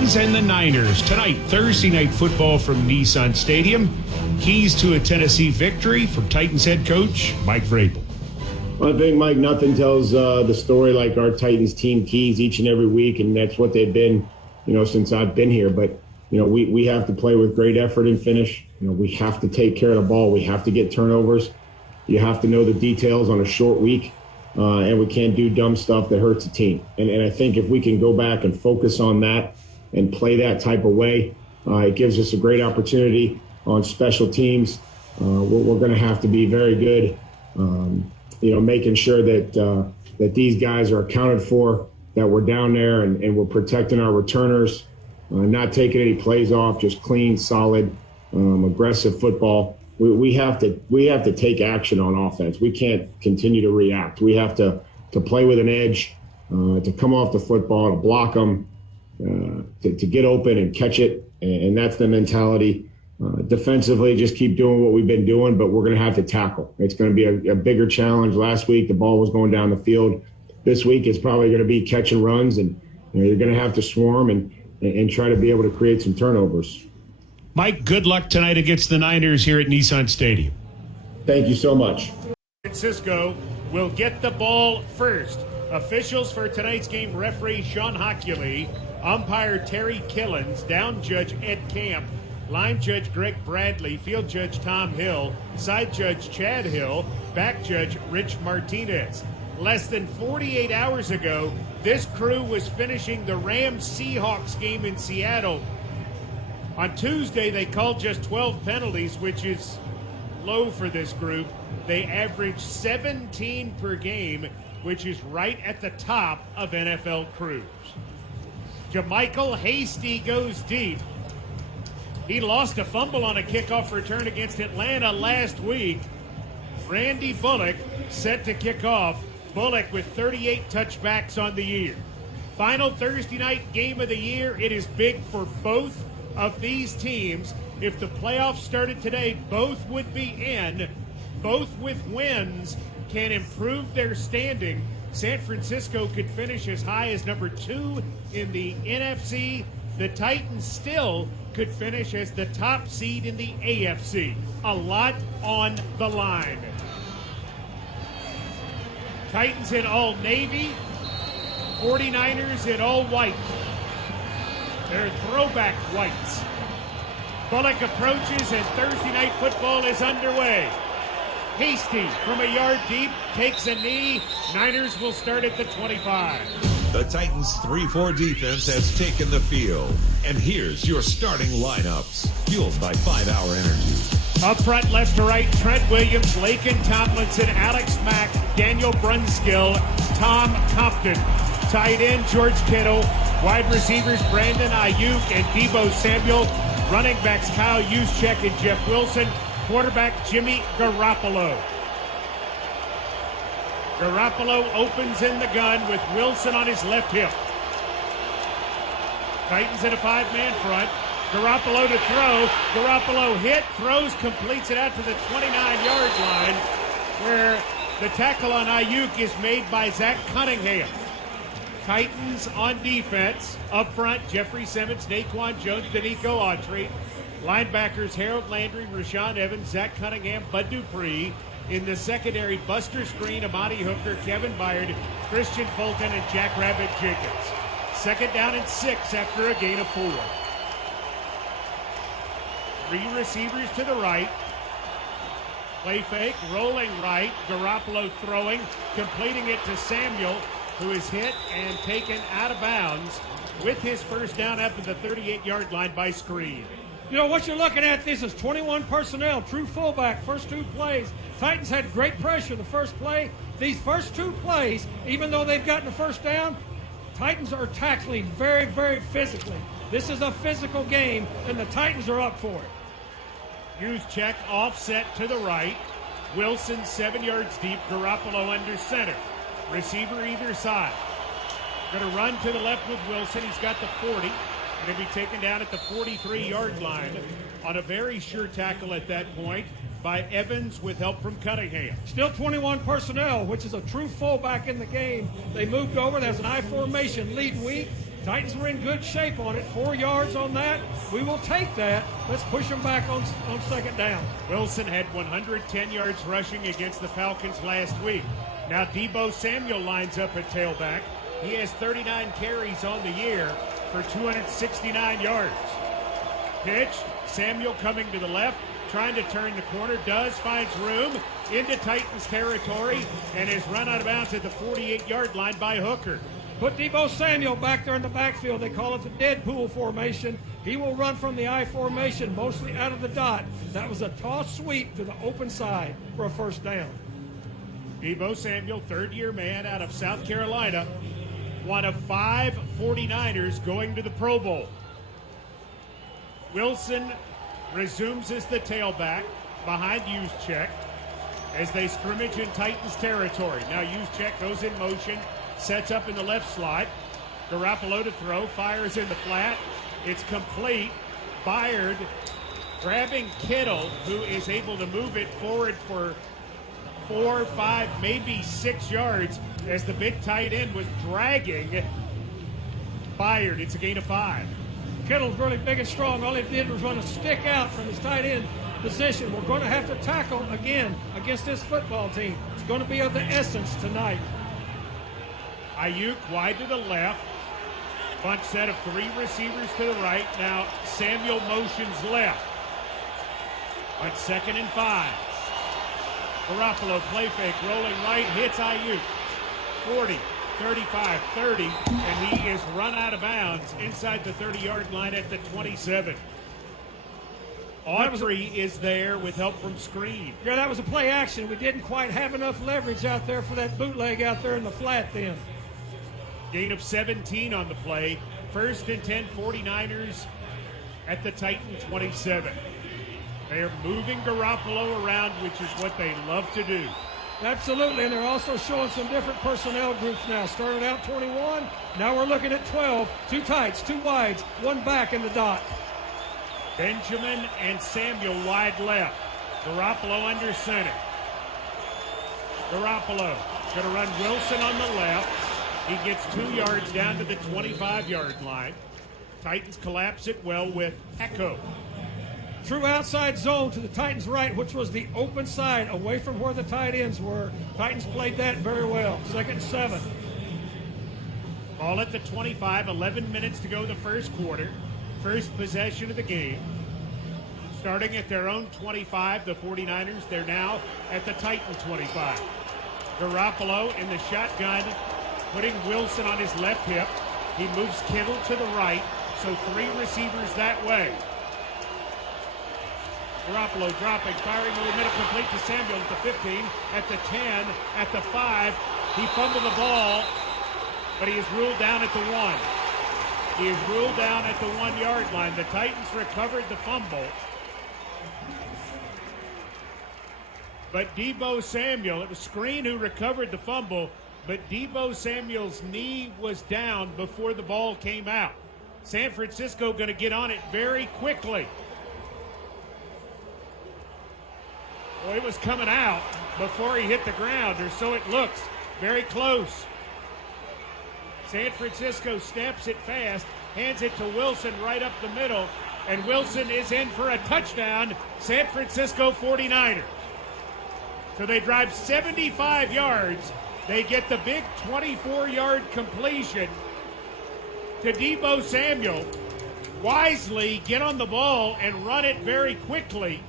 Titans and the Niners tonight, Thursday night football from Nissan Stadium. Keys to a Tennessee victory from Titans head coach Mike Vrabel. Well, I think, Mike, nothing tells the story like our Titans team keys each and every week, and that's what they've been, since I've been here. But, we have to play with great effort and finish. We have to take care of the ball. We have to get turnovers. You have to know the details on a short week, and we can't do dumb stuff that hurts the team. And I think if we can go back and focus on that and play that type of way, it gives us a great opportunity on special teams. We're going to have to be very good, making sure that these guys are accounted for, that we're down there and we're protecting our returners, not taking any plays off, just clean, solid, aggressive football. We have to take action on offense. We can't continue to react. We have to play with an edge, to come off the football, to block them, to get open and catch it, and that's the mentality. Defensively, just keep doing what we've been doing, but we're going to have to tackle. It's going to be a bigger challenge. Last week, the ball was going down the field. This week, it's probably going to be catch and runs, and you're going to have to swarm and try to be able to create some turnovers. Mike, good luck tonight against the Niners here at Nissan Stadium. Thank you so much. Francisco will get the ball first. Officials for tonight's game: referee Sean Hockley, umpire Terry Killens, down judge Ed Camp, line judge Greg Bradley, field judge Tom Hill, side judge Chad Hill, back judge Rich Martinez. Less than 48 hours ago, this crew was finishing the Rams-Seahawks game in Seattle. On Tuesday, they called just 12 penalties, which is low for this group. They averaged 17 per game, which is right at the top of NFL crews. Jermichael Hasty goes deep. He lost a fumble on a kickoff return against Atlanta last week. Randy Bullock set to kick off. Bullock with 38 touchbacks on the year. Final Thursday night game of the year. It is big for both of these teams. If the playoffs started today, both would be in. Both with wins can improve their standing. San Francisco could finish as high as number 2 in the NFC. The Titans still could finish as the top seed in the AFC. A lot on the line. Titans in all navy, 49ers in all white. They're throwback whites. Bullock approaches and Thursday night football is underway. Hasty from a yard deep takes a knee. Niners will start at the 25. The Titans' 3-4 defense has taken the field. And here's your starting lineups, fueled by 5-Hour Energy. Up front, left to right, Trent Williams, Laken Tomlinson, Alex Mack, Daniel Brunskill, Tom Compton. Tight end, George Kittle. Wide receivers, Brandon Ayuk and Deebo Samuel. Running backs, Kyle Juszczyk and Jeff Wilson. Quarterback, Jimmy Garoppolo. Garoppolo opens in the gun with Wilson on his left hip. Titans in a 5-man front. Garoppolo to throw. Garoppolo hit, throws, completes it out to the 29-yard line, where the tackle on Ayuk is made by Zach Cunningham. Titans on defense. Up front, Jeffrey Simmons, Naquan Jones, Danico Autry. Linebackers, Harold Landry, Rashawn Evans, Zach Cunningham, Bud Dupree. In the secondary, Buster Screen, Amani Hooker, Kevin Byard, Christian Fulton, and Jack Rabbit Jenkins. Second down and 6 after a gain of 4. 3 receivers to the right. Play fake, rolling right. Garoppolo throwing, completing it to Samuel, who is hit and taken out of bounds with his first down up at the 38-yard line by Screen. What you're looking at, this is 21 personnel, true fullback, first 2 plays. Titans had great pressure the first play. These first 2 plays, even though they've gotten the first down, Titans are tackling very, very physically. This is a physical game, and the Titans are up for it. Juszczyk offset to the right. Wilson 7 yards deep. Garoppolo under center. Receiver either side. Going to run to the left with Wilson. He's got the 40. Going to be taken down at the 43-yard line on a very sure tackle at that point by Evans with help from Cunningham. Still 21 personnel, which is a true fullback in the game. They moved over. There's an I formation lead weak. Titans were in good shape on it. 4 yards on that. We will take that. Let's push them back on second down. Wilson had 110 yards rushing against the Falcons last week. Now Deebo Samuel lines up at tailback. He has 39 carries on the year for 269 yards. Pitch, Samuel coming to the left, trying to turn the corner, finds room into Titans territory, and is run out of bounds at the 48-yard line by Hooker. Put Deebo Samuel back there in the backfield. They call it the Deadpool formation. He will run from the I formation, mostly out of the dot. That was a toss sweep to the open side for a first down. Deebo Samuel, third-year man out of South Carolina, one of 5 49ers going to the Pro Bowl. Wilson resumes as the tailback behind Juszczyk as they scrimmage in Titans territory. Now Juszczyk goes in motion, sets up in the left slot. Garoppolo to throw, fires in the flat. It's complete. Byard grabbing Kittle, who is able to move it forward for 4, 5, maybe 6 yards as the big tight end was dragging Byard. It's a gain of 5. Kittle's really big and strong. All he did was run a stick out from his tight end position. We're going to have to tackle again against this football team. It's going to be of the essence tonight. Ayuk wide to the left. Bunch set of 3 receivers to the right. Now Samuel motions left. On 2nd and 5. Garoppolo play fake, rolling right, hits Ayuk. 40, 35, 30, and he is run out of bounds inside the 30-yard line at the 27. Autry is there with help from screen. Yeah, that was a play action. We didn't quite have enough leverage out there for that bootleg out there in the flat then. Gain of 17 on the play. 1st and 10, 49ers at the Titan 27. They are moving Garoppolo around, which is what they love to do. Absolutely, and they're also showing some different personnel groups now. Started out 21, now we're looking at 12. 2 tights, 2 wides, 1 back in the dot. Benjamin and Samuel wide left. Garoppolo under center. Garoppolo going to run Wilson on the left. He gets 2 yards down to the 25-yard line. Titans collapse it well with Echo. True outside zone to the Titans' right, which was the open side, away from where the tight ends were. Titans played that very well. 2nd and 7. Ball at the 25, 11 minutes to go the first quarter. First possession of the game. Starting at their own 25, the 49ers, they're now at the Titan 25. Garoppolo in the shotgun, putting Wilson on his left hip. He moves Kittle to the right, so 3 receivers that way. Garoppolo dropping, firing over the middle, complete to Samuel at the 15, at the 10, at the 5. He fumbled the ball, but he is ruled down at the 1. He is ruled down at the 1-yard line. The Titans recovered the fumble. But Deebo Samuel, it was Screen who recovered the fumble, but Deebo Samuel's knee was down before the ball came out. San Francisco going to get on it very quickly. Well, it was coming out before he hit the ground, or so it looks. Very close. San Francisco snaps it fast, hands it to Wilson right up the middle, and Wilson is in for a touchdown. San Francisco 49ers. So they drive 75 yards. They get the big 24-yard completion to Deebo Samuel. Wisely get on the ball and run it very quickly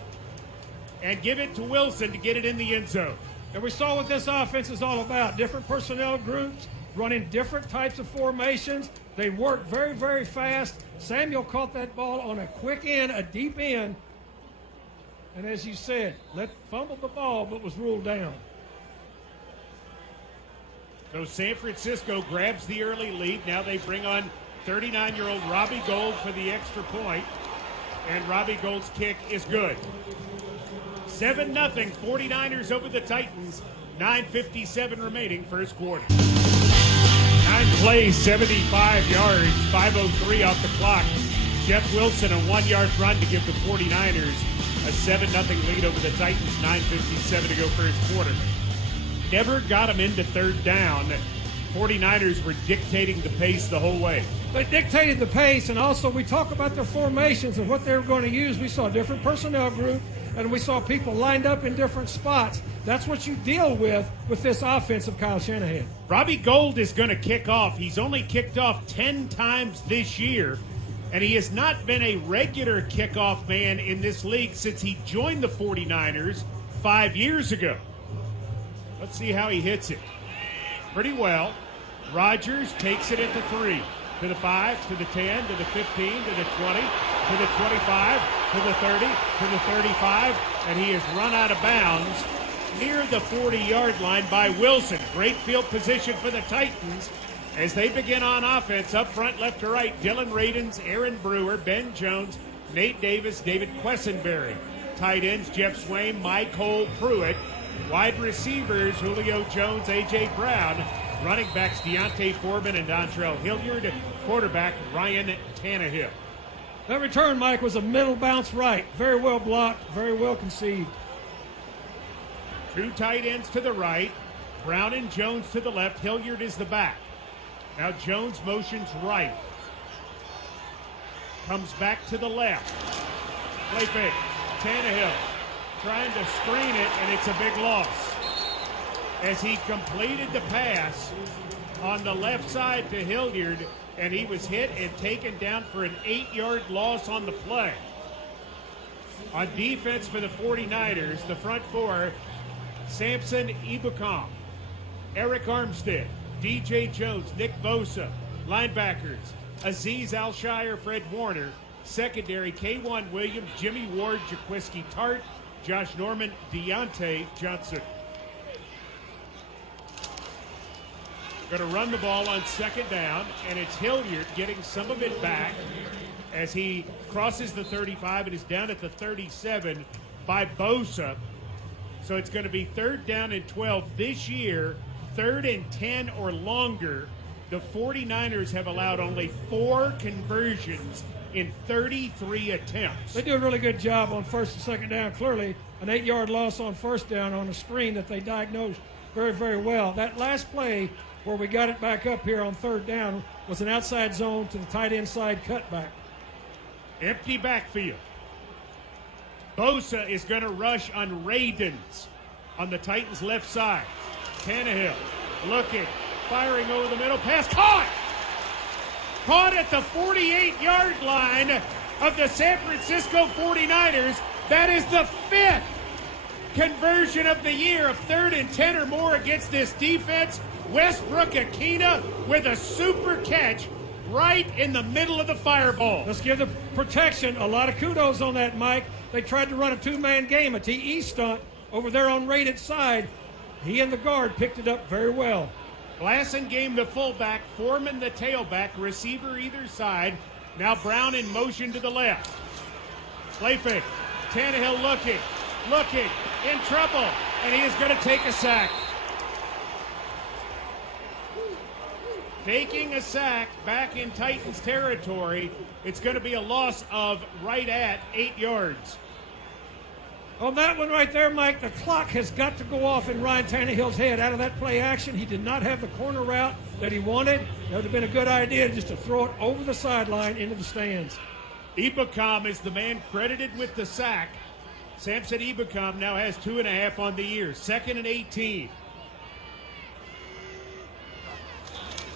and give it to Wilson to get it in the end zone. And we saw what this offense is all about. Different personnel groups, running different types of formations. They work very, very fast. Samuel caught that ball on a quick end, a deep end. And as you said, fumbled the ball, but was ruled down. So San Francisco grabs the early lead. Now they bring on 39-year-old Robbie Gould for the extra point. And Robbie Gould's kick is good. 7-0, 49ers over the Titans. 9:57 remaining first quarter. 9 plays, 75 yards, 5:03 off the clock. Jeff Wilson, a 1-yard run to give the 49ers a 7-0 lead over the Titans. 9:57 to go first quarter. Never got him into third down 49ers were dictating the pace the whole way. They dictated the pace, and also we talk about their formations and what they were going to use. We saw different personnel group, and we saw people lined up in different spots. That's what you deal with this offense of Kyle Shanahan. Robbie Gould is going to kick off. He's only kicked off 10 times this year, and he has not been a regular kickoff man in this league since he joined the 49ers 5 years ago. Let's see how he hits it. Pretty well. Rodgers takes it at the 3, to the 5, to the 10, to the 15, to the 20, to the 25, to the 30, to the 35, and he is run out of bounds near the 40-yard line by Wilson. Great field position for the Titans as they begin on offense. Up front, left to right, Dylan Radins, Aaron Brewer, Ben Jones, Nate Davis, David Quessenberry. Tight ends, Jeff Swain, Michael Pruitt. Wide receivers, Julio Jones, A.J. Brown. Running backs, Deontay Foreman and Dontrell Hilliard. Quarterback, Ryan Tannehill. That return, Mike, was a middle bounce right. Very well blocked, very well conceived. 2 tight ends to the right. Brown and Jones to the left. Hilliard is the back. Now Jones motions right. Comes back to the left. Play fake. Tannehill trying to screen it, and it's a big loss. As he completed the pass on the left side to Hilliard, and he was hit and taken down for an 8-yard loss on the play. On defense for the 49ers, the front four, Samson Ebukam, Eric Armstead, DJ Jones, Nick Bosa. Linebackers, Azeez Al-Shire, Fred Warner. Secondary, K'Wan Williams, Jimmy Ward, Jaquiski Tart, Josh Norman, Deontay Johnson. Going to run the ball on second down, and it's Hilliard getting some of it back as he crosses the 35 and is down at the 37 by Bosa. So it's going to be 3rd down and 12 this year, 3rd and 10 or longer. The 49ers have allowed only 4 conversions in 33 attempts. They do a really good job on first and second down. Clearly, an 8-yard loss on first down on a screen that they diagnosed very, very well. That last play where we got it back up here on 3rd down was an outside zone to the tight end side cutback. Empty backfield. Bosa is going to rush on Radins on the Titans' left side. Tannehill looking, firing over the middle, pass caught! Caught at the 48-yard line of the San Francisco 49ers. That is the 5th conversion of the year of 3rd and 10 or more against this defense. Westbrook Akina with a super catch right in the middle of the fireball. Let's give the protection a lot of kudos on that, Mike. They tried to run a 2-man game, a TE stunt over there on Rated side. He and the guard picked it up very well. Blasingame the fullback, Foreman the tailback, receiver either side. Now Brown in motion to the left. Play fake. Tannehill looking, in trouble, and he is going to take a sack. Taking a sack back in Titans territory. It's going to be a loss of right at 8 yards. On that one right there, Mike, the clock has got to go off in Ryan Tannehill's head out of that play action. He did not have the corner route that he wanted. That would have been a good idea just to throw it over the sideline into the stands. Ebukam is the man credited with the sack. Samson Ebukam now has 2.5 on the year. 2nd and 18.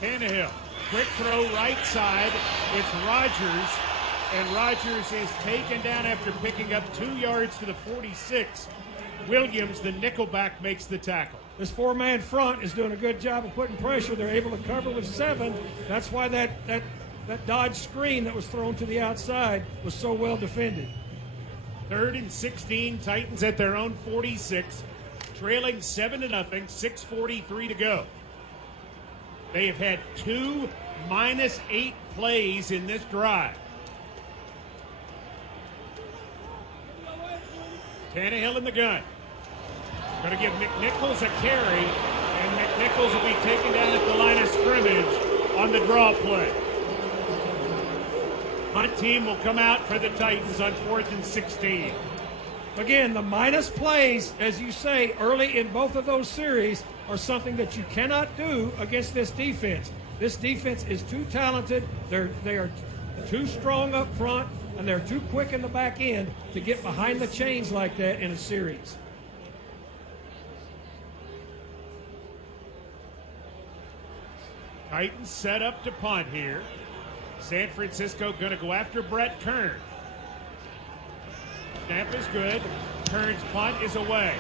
Tannehill, quick throw right side. It's Rodgers, and Rodgers is taken down after picking up 2 yards to the 46. Williams, the nickelback, makes the tackle. This 4-man front is doing a good job of putting pressure. They're able to cover with 7. That's why that dodge screen that was thrown to the outside was so well defended. 3rd and 16, Titans at their own 46, trailing 7-0, 6:43 to go. They have had 2 -8 plays in this drive. Tannehill in the gun. Going to give McNichols a carry, and McNichols will be taken down at the line of scrimmage on the draw play. Hunt team will come out for the Titans on 4th and 16. Again, the minus plays, as you say, early in both of those series are something that you cannot do against this defense. This defense is too talented. They are too strong up front, and they're too quick in the back end to get behind the chains like that in a series. Titans set up to punt here. San Francisco going to go after Brett Kern. Snap is good. Kern's punt is away.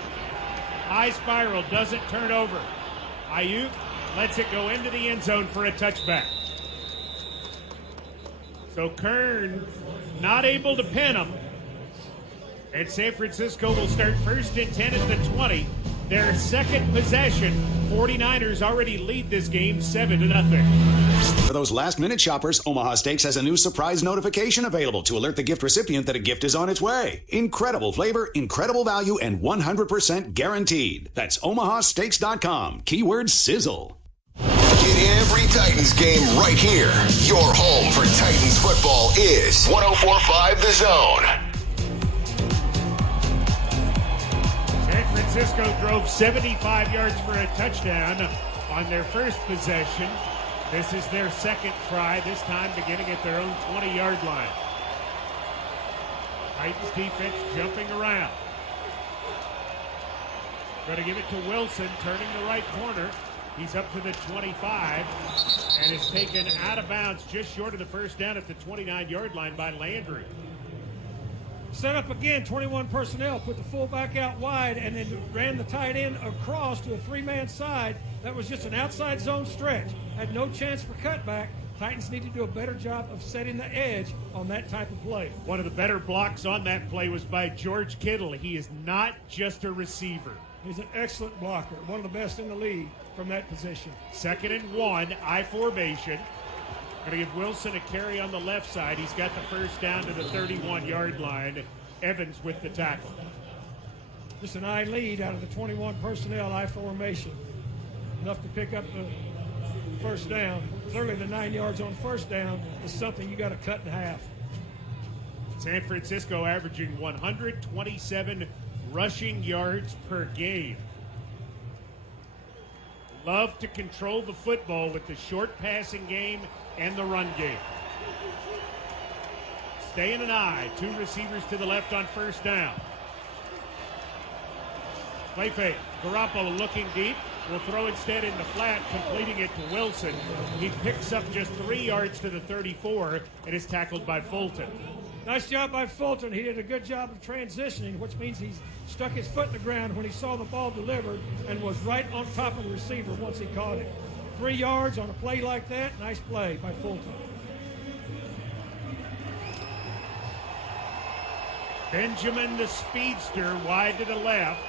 High spiral, doesn't turn over. Ayuk lets it go into the end zone for a touchback. So Kern not able to pin him. And San Francisco will start first and 10 at the 20. Their second possession. 49ers already lead this game 7-0. For those last-minute shoppers, Omaha Steaks has a new surprise notification available to alert the gift recipient that a gift is on its way. Incredible flavor, incredible value, and 100% guaranteed. That's omahasteaks.com. Keyword sizzle. Get every Titans game right here. Your home for Titans football is 104.5 The Zone. San Francisco drove 75 yards for a touchdown on their first possession. This is their second try, this time beginning at their own 20-yard line. Titans defense jumping around. Going to give it to Wilson, turning the right corner. He's up to the 25 and is taken out of bounds just short of the first down at the 29-yard line by Landry. Set up again, 21 personnel, put the fullback out wide, and then ran the tight end across to a three-man side. That was just an outside zone stretch. Had no chance for cutback. Titans need to do a better job of setting the edge on that type of play. One of the better blocks on that play was by George Kittle. He is not just a receiver. He's an excellent blocker, one of the best in the league from that position. 2nd and 1, I formation. Going to give Wilson a carry on the left side. He's got the first down to the 31-yard line. Evans with the tackle. Just an I lead out of the 21 personnel, I formation. Enough to pick up the first down. Clearly the 9 yards on first down is something you got to cut in half. San Francisco averaging 127 rushing yards per game. Love to control the football with the short passing game and the run game. Stay in an eye. 2 receivers to the left on first down. Play fake. Garoppolo looking deep. Will throw instead in the flat, completing it to Wilson. He picks up just 3 yards to the 34 and is tackled by Fulton. Nice job by Fulton. He did a good job of transitioning, which means he's stuck his foot in the ground when he saw the ball delivered and was right on top of the receiver once he caught it. 3 yards on a play like that. Nice play by Fulton. Benjamin the speedster wide to the left.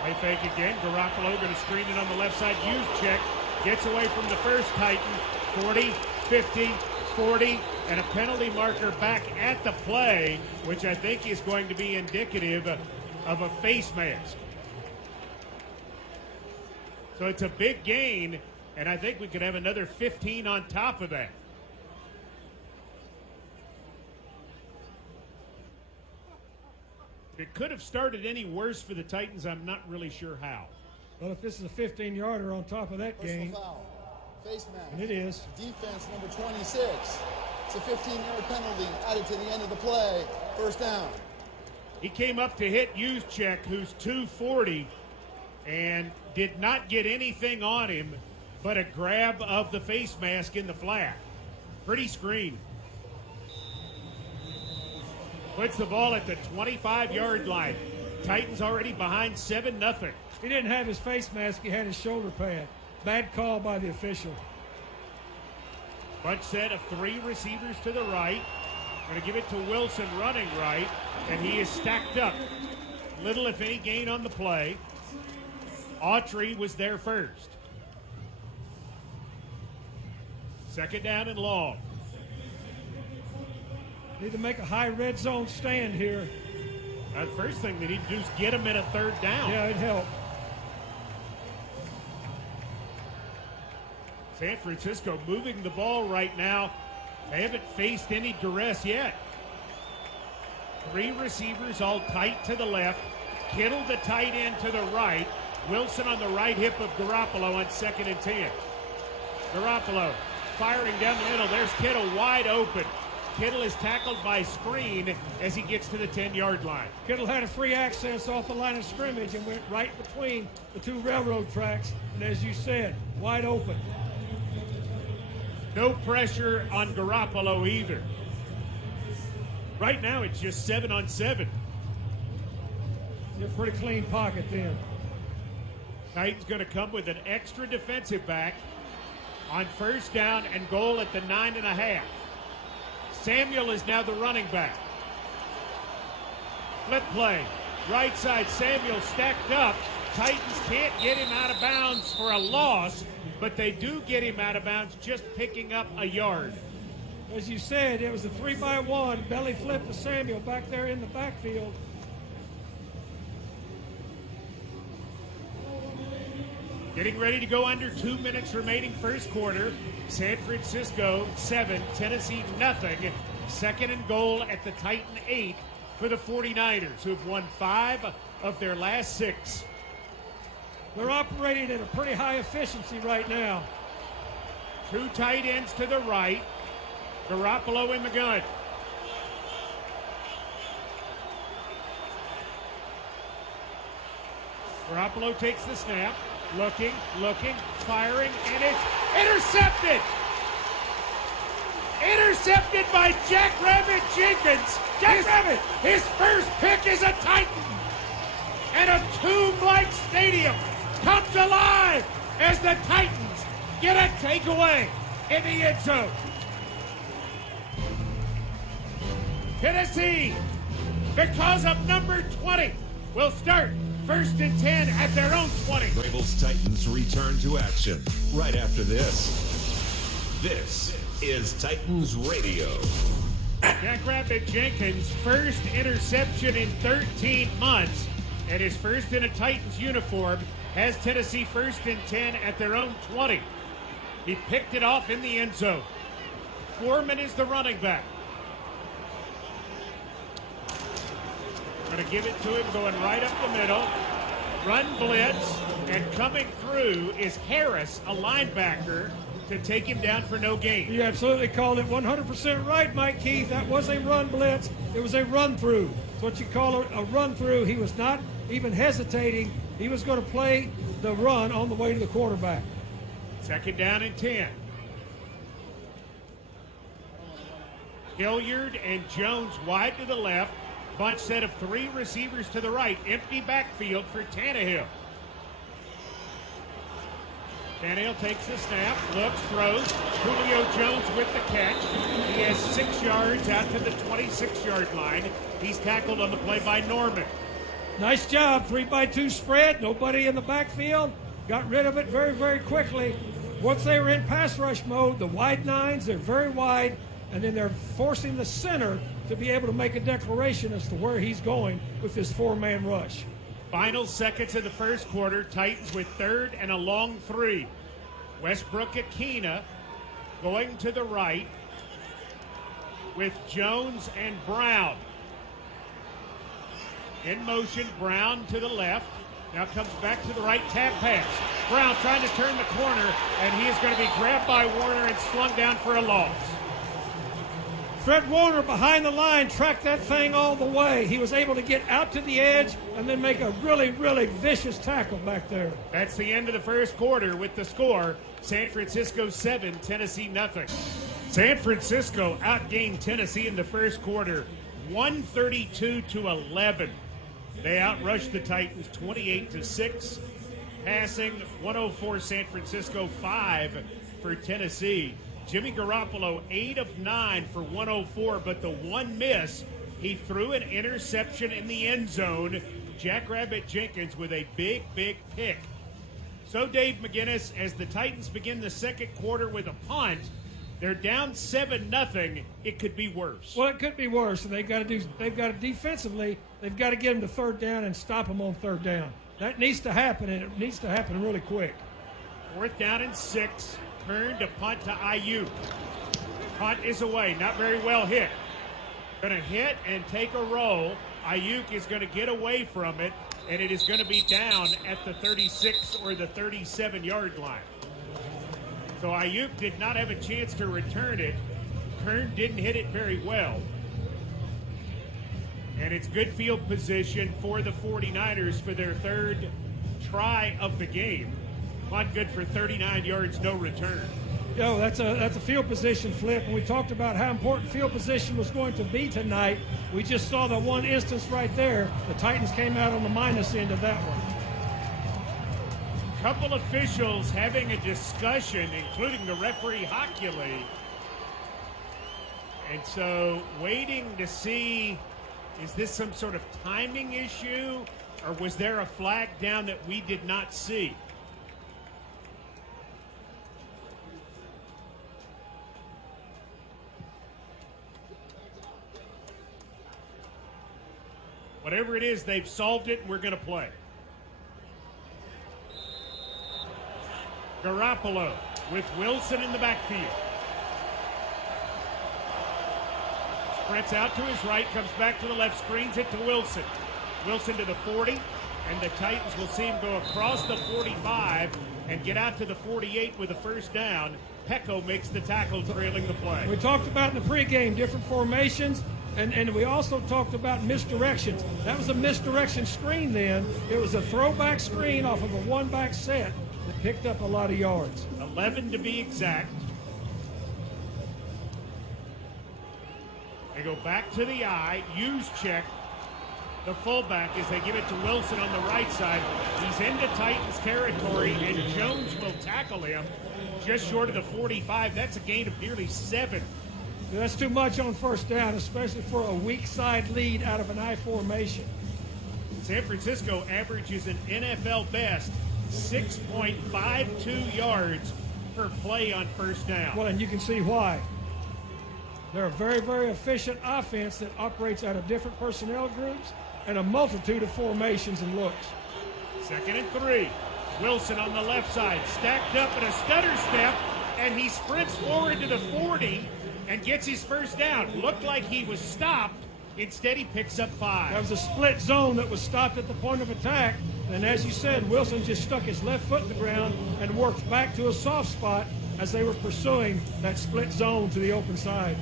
Play fake again. Garoppolo going to screen it on the left side. Juszczyk gets away from the first Titan. 40, 50, 40, and a penalty marker back at the play, which I think is going to be indicative of a face mask. So it's a big gain, and I think we could have another 15 on top of that. It could have started any worse for the Titans. I'm not really sure how. Well, if this is a 15-yarder on top of that game, face mask. And it is. Defense number 26. It's a 15-yard penalty added to the end of the play. First down. He came up to hit Juszczyk, who's 240, and did not get anything on him but a grab of the face mask in the flat. Pretty screen. Puts the ball at the 25-yard line. Titans already behind 7-0. He didn't have his face mask. He had his shoulder pad. Bad call by the official. Bunch set of 3 receivers to the right. Going to give it to Wilson running right, and he is stacked up. Little, if any, gain on the play. Autry was there first. 2nd down and long. Need to make a high red zone stand here. The first thing they need to do is get him in a 3rd down. Yeah, it'd help. San Francisco moving the ball right now. They haven't faced any duress yet. Three receivers all tight to the left. Kittle the tight end to the right. Wilson on the right hip of Garoppolo on 2nd and 10. Garoppolo firing down the middle. There's Kittle wide open. Kittle is tackled by Screen as he gets to the 10-yard line. Kittle had a free access off the line of scrimmage and went right between the two railroad tracks. And as you said, wide open. No pressure on Garoppolo either. Right now it's just 7 on 7. You're a pretty clean pocket then. Titans going to come with an extra defensive back on 1st down and goal at the 9.5. Samuel is now the running back. Flip play. Right side, Samuel stacked up. Titans can't get him out of bounds for a loss, but they do get him out of bounds just picking up a yard. As you said, it was a 3-by-1. Belly flip to Samuel back there in the backfield. Getting ready to go under 2 minutes remaining first quarter. San Francisco 7, Tennessee nothing. 2nd and goal at the Titan 8 for the 49ers, who have won 5 of their last 6. They're operating at a pretty high efficiency right now. 2 tight ends to the right. Garoppolo in the gun. Garoppolo takes the snap. Looking, firing, and it's intercepted! Intercepted by Jackrabbit Jenkins. Jackrabbit, his first pick is a Titan. And a tomb-like stadium comes alive as the Titans get a takeaway in the end zone. Tennessee, because of number 20, will start 1st and 10 at their own 20. Vrabel's Titans return to action right after this. This is Titans Radio. Jackrabbit Jenkins' first interception in 13 months, and his first in a Titans uniform, has Tennessee 1st and 10 at their own 20. He picked it off in the end zone. Foreman is the running back. Going to give it to him, going right up the middle. Run blitz, and coming through is Harris, a linebacker, to take him down for no gain. You absolutely called it 100% right, Mike Keith. That was a run blitz. It was a run through. It's what you call a run through. He was not even hesitating. He was going to play the run on the way to the quarterback. 2nd down and 10. Hilliard and Jones wide to the left. Bunch set of 3 receivers to the right. Empty backfield for Tannehill. Tannehill takes the snap, looks, throws. Julio Jones with the catch. He has 6 yards out to the 26-yard line. He's tackled on the play by Norman. Nice job. 3-by-2 spread. Nobody in the backfield. Got rid of it very, very quickly. Once they were in pass rush mode, the wide nines, they're very wide, and then they're forcing the center to be able to make a declaration as to where he's going with this 4-man rush. Final seconds of the first quarter. Titans with 3rd and a long 3. Westbrook Akina going to the right with Jones and Brown. In motion, Brown to the left. Now comes back to the right, tap pass. Brown trying to turn the corner, and he is going to be grabbed by Warner and slung down for a loss. Fred Warner behind the line tracked that thing all the way. He was able to get out to the edge and then make a really, really vicious tackle back there. That's the end of the first quarter with the score. San Francisco 7, Tennessee nothing. San Francisco outgained Tennessee in the first quarter, 132-11. They outrushed the Titans 28-6. Passing 104 San Francisco, 5 for Tennessee. Jimmy Garoppolo, 8 of 9 for 104, but the one miss, he threw an interception in the end zone. Jackrabbit Jenkins with a big, big pick. So, Dave McGinnis, as the Titans begin the second quarter with a punt, they're down 7-0. It could be worse. Well, it could be worse, and they've got to defensively, they've got to get them to 3rd down and stop them on 3rd down. That needs to happen, and it needs to happen really quick. 4th down and 6. Turn to punt to IU. Punt is away, not very well hit. Going to hit and take a roll. Ayuk is going to get away from it, and it is going to be down at the 36 or the 37-yard line. So Ayuk did not have a chance to return it. Kern didn't hit it very well. And it's good field position for the 49ers for their third try of the game. On good for 39 yards, no return. Yo, that's a field position flip, and we talked about how important field position was going to be tonight. We just saw the one instance right there. The Titans came out on the minus end of that one. Couple officials having a discussion, including the referee Hockley. And so waiting to see, is this some sort of timing issue, or was there a flag down that we did not see? Whatever it is, they've solved it, and we're going to play. Garoppolo with Wilson in the backfield. Sprints out to his right, comes back to the left, screens it to Wilson. Wilson to the 40, and the Titans will see him go across the 45 and get out to the 48 with a first down. Pecco makes the tackle, trailing the play. We talked about in the pregame different formations, and we also talked about misdirections. That was a misdirection screen then. It was a throwback screen off of a one-back set that picked up a lot of yards. 11 to be exact. They go back to the eye, use check. The fullback as they give it to Wilson on the right side. He's into Titans territory, and Jones will tackle him just short of the 45. That's a gain of nearly 7. That's too much on first down, especially for a weak side lead out of an I formation. San Francisco averages an NFL best 6.52 yards per play on first down. Well, and you can see why. They're a very, very efficient offense that operates out of different personnel groups and a multitude of formations and looks. 2nd and 3. Wilson on the left side, stacked up in a stutter step, and he sprints forward to the 40 and gets his first down. Looked like he was stopped. Instead, he picks up 5. That was a split zone that was stopped at the point of attack. And as you said, Wilson just stuck his left foot in the ground and worked back to a soft spot as they were pursuing that split zone to the open side.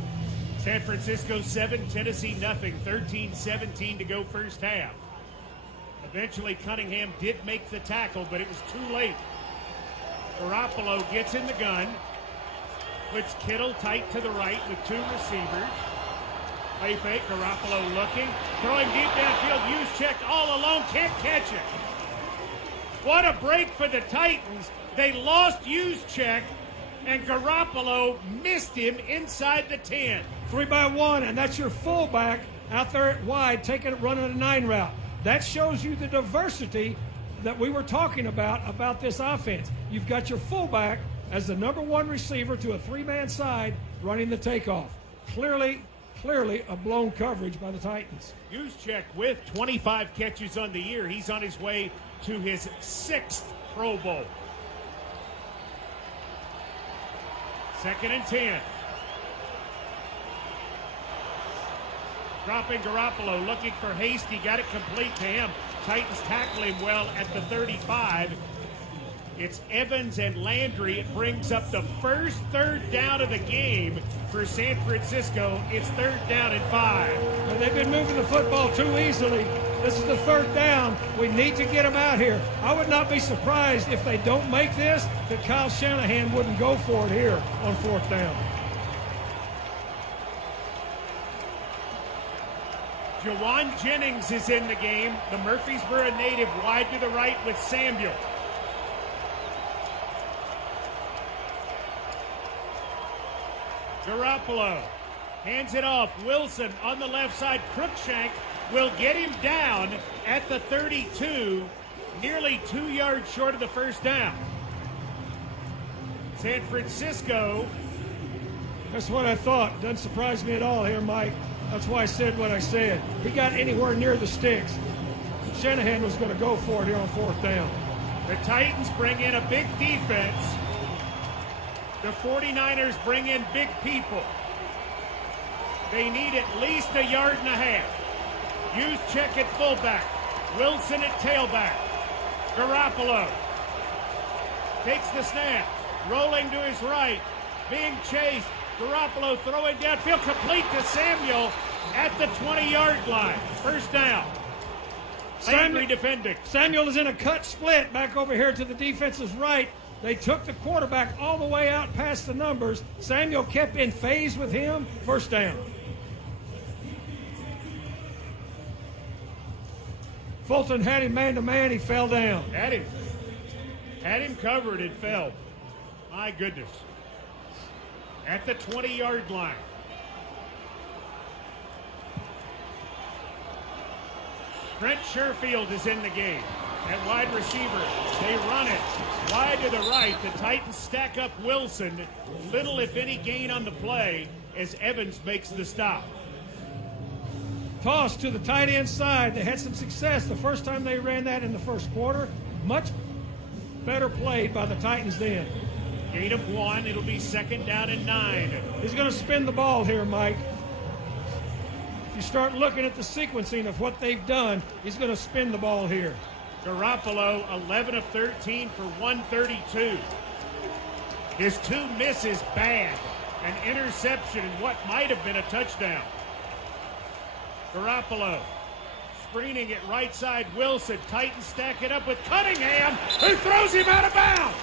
San Francisco 7, Tennessee nothing. 13-17 to go first half. Eventually, Cunningham did make the tackle, but it was too late. Garoppolo gets in the gun. Puts Kittle tight to the right with 2 receivers. Play fake, Garoppolo looking. Throwing deep downfield, use check all alone, can't catch it. What a break for the Titans. They lost use check, and Garoppolo missed him inside the 10. 3-by-1, and that's your fullback out there at wide, taking it, running a 9 route. That shows you the diversity that we were talking about this offense. You've got your fullback as the number 1 receiver to a 3-man side running the takeoff. Clearly a blown coverage by the Titans. Juszczyk with 25 catches on the year. He's on his way to his 6th Pro Bowl. 2nd and 10. Dropping Garoppolo, looking for Hasty, got it complete to him. Titans tackle him well at the 35. It's Evans and Landry. It brings up the first 3rd down of the game for San Francisco. It's 3rd down and 5. And they've been moving the football too easily. This is the 3rd down. We need to get them out here. I would not be surprised if they don't make this, that Kyle Shanahan wouldn't go for it here on 4th down. Jawan Jennings is in the game. The Murfreesboro native wide to the right with Samuel. Garoppolo hands it off. Wilson on the left side. Cruikshank will get him down at the 32, nearly 2 yards short of the first down. San Francisco. That's what I thought. Doesn't surprise me at all here, Mike. That's why I said what I said. He got anywhere near the sticks. Shanahan was going to go for it here on 4th down. The Titans bring in a big defense. The 49ers bring in big people. They need at least a yard and a half. Juszczyk at fullback. Wilson at tailback. Garoppolo takes the snap. Rolling to his right. Being chased. Garoppolo throwing downfield. Complete to Samuel at the 20-yard line. First down. Landry defending. Samuel is in a cut split back over here to the defense's right. They took the quarterback all the way out past the numbers. Samuel kept in phase with him. First down. Fulton had him man-to-man. He fell down. Had him covered and fell. My goodness. At the 20-yard line. Brent Sherfield is in the game at wide receiver. They run it wide to the right. The Titans stack up Wilson. Little, if any, gain on the play as Evans makes the stop. Toss to the tight end side. They had some success the first time they ran that in the first quarter. Much better played by the Titans then. Gain of 1. It'll be 2nd down and 9. He's going to spin the ball here, Mike. If you start looking at the sequencing of what they've done, he's going to spin the ball here. Garoppolo, 11 of 13 for 132. His 2 misses bad. An interception and what might have been a touchdown. Garoppolo screening it right side. Wilson. Titans stack it up with Cunningham, who throws him out of bounds.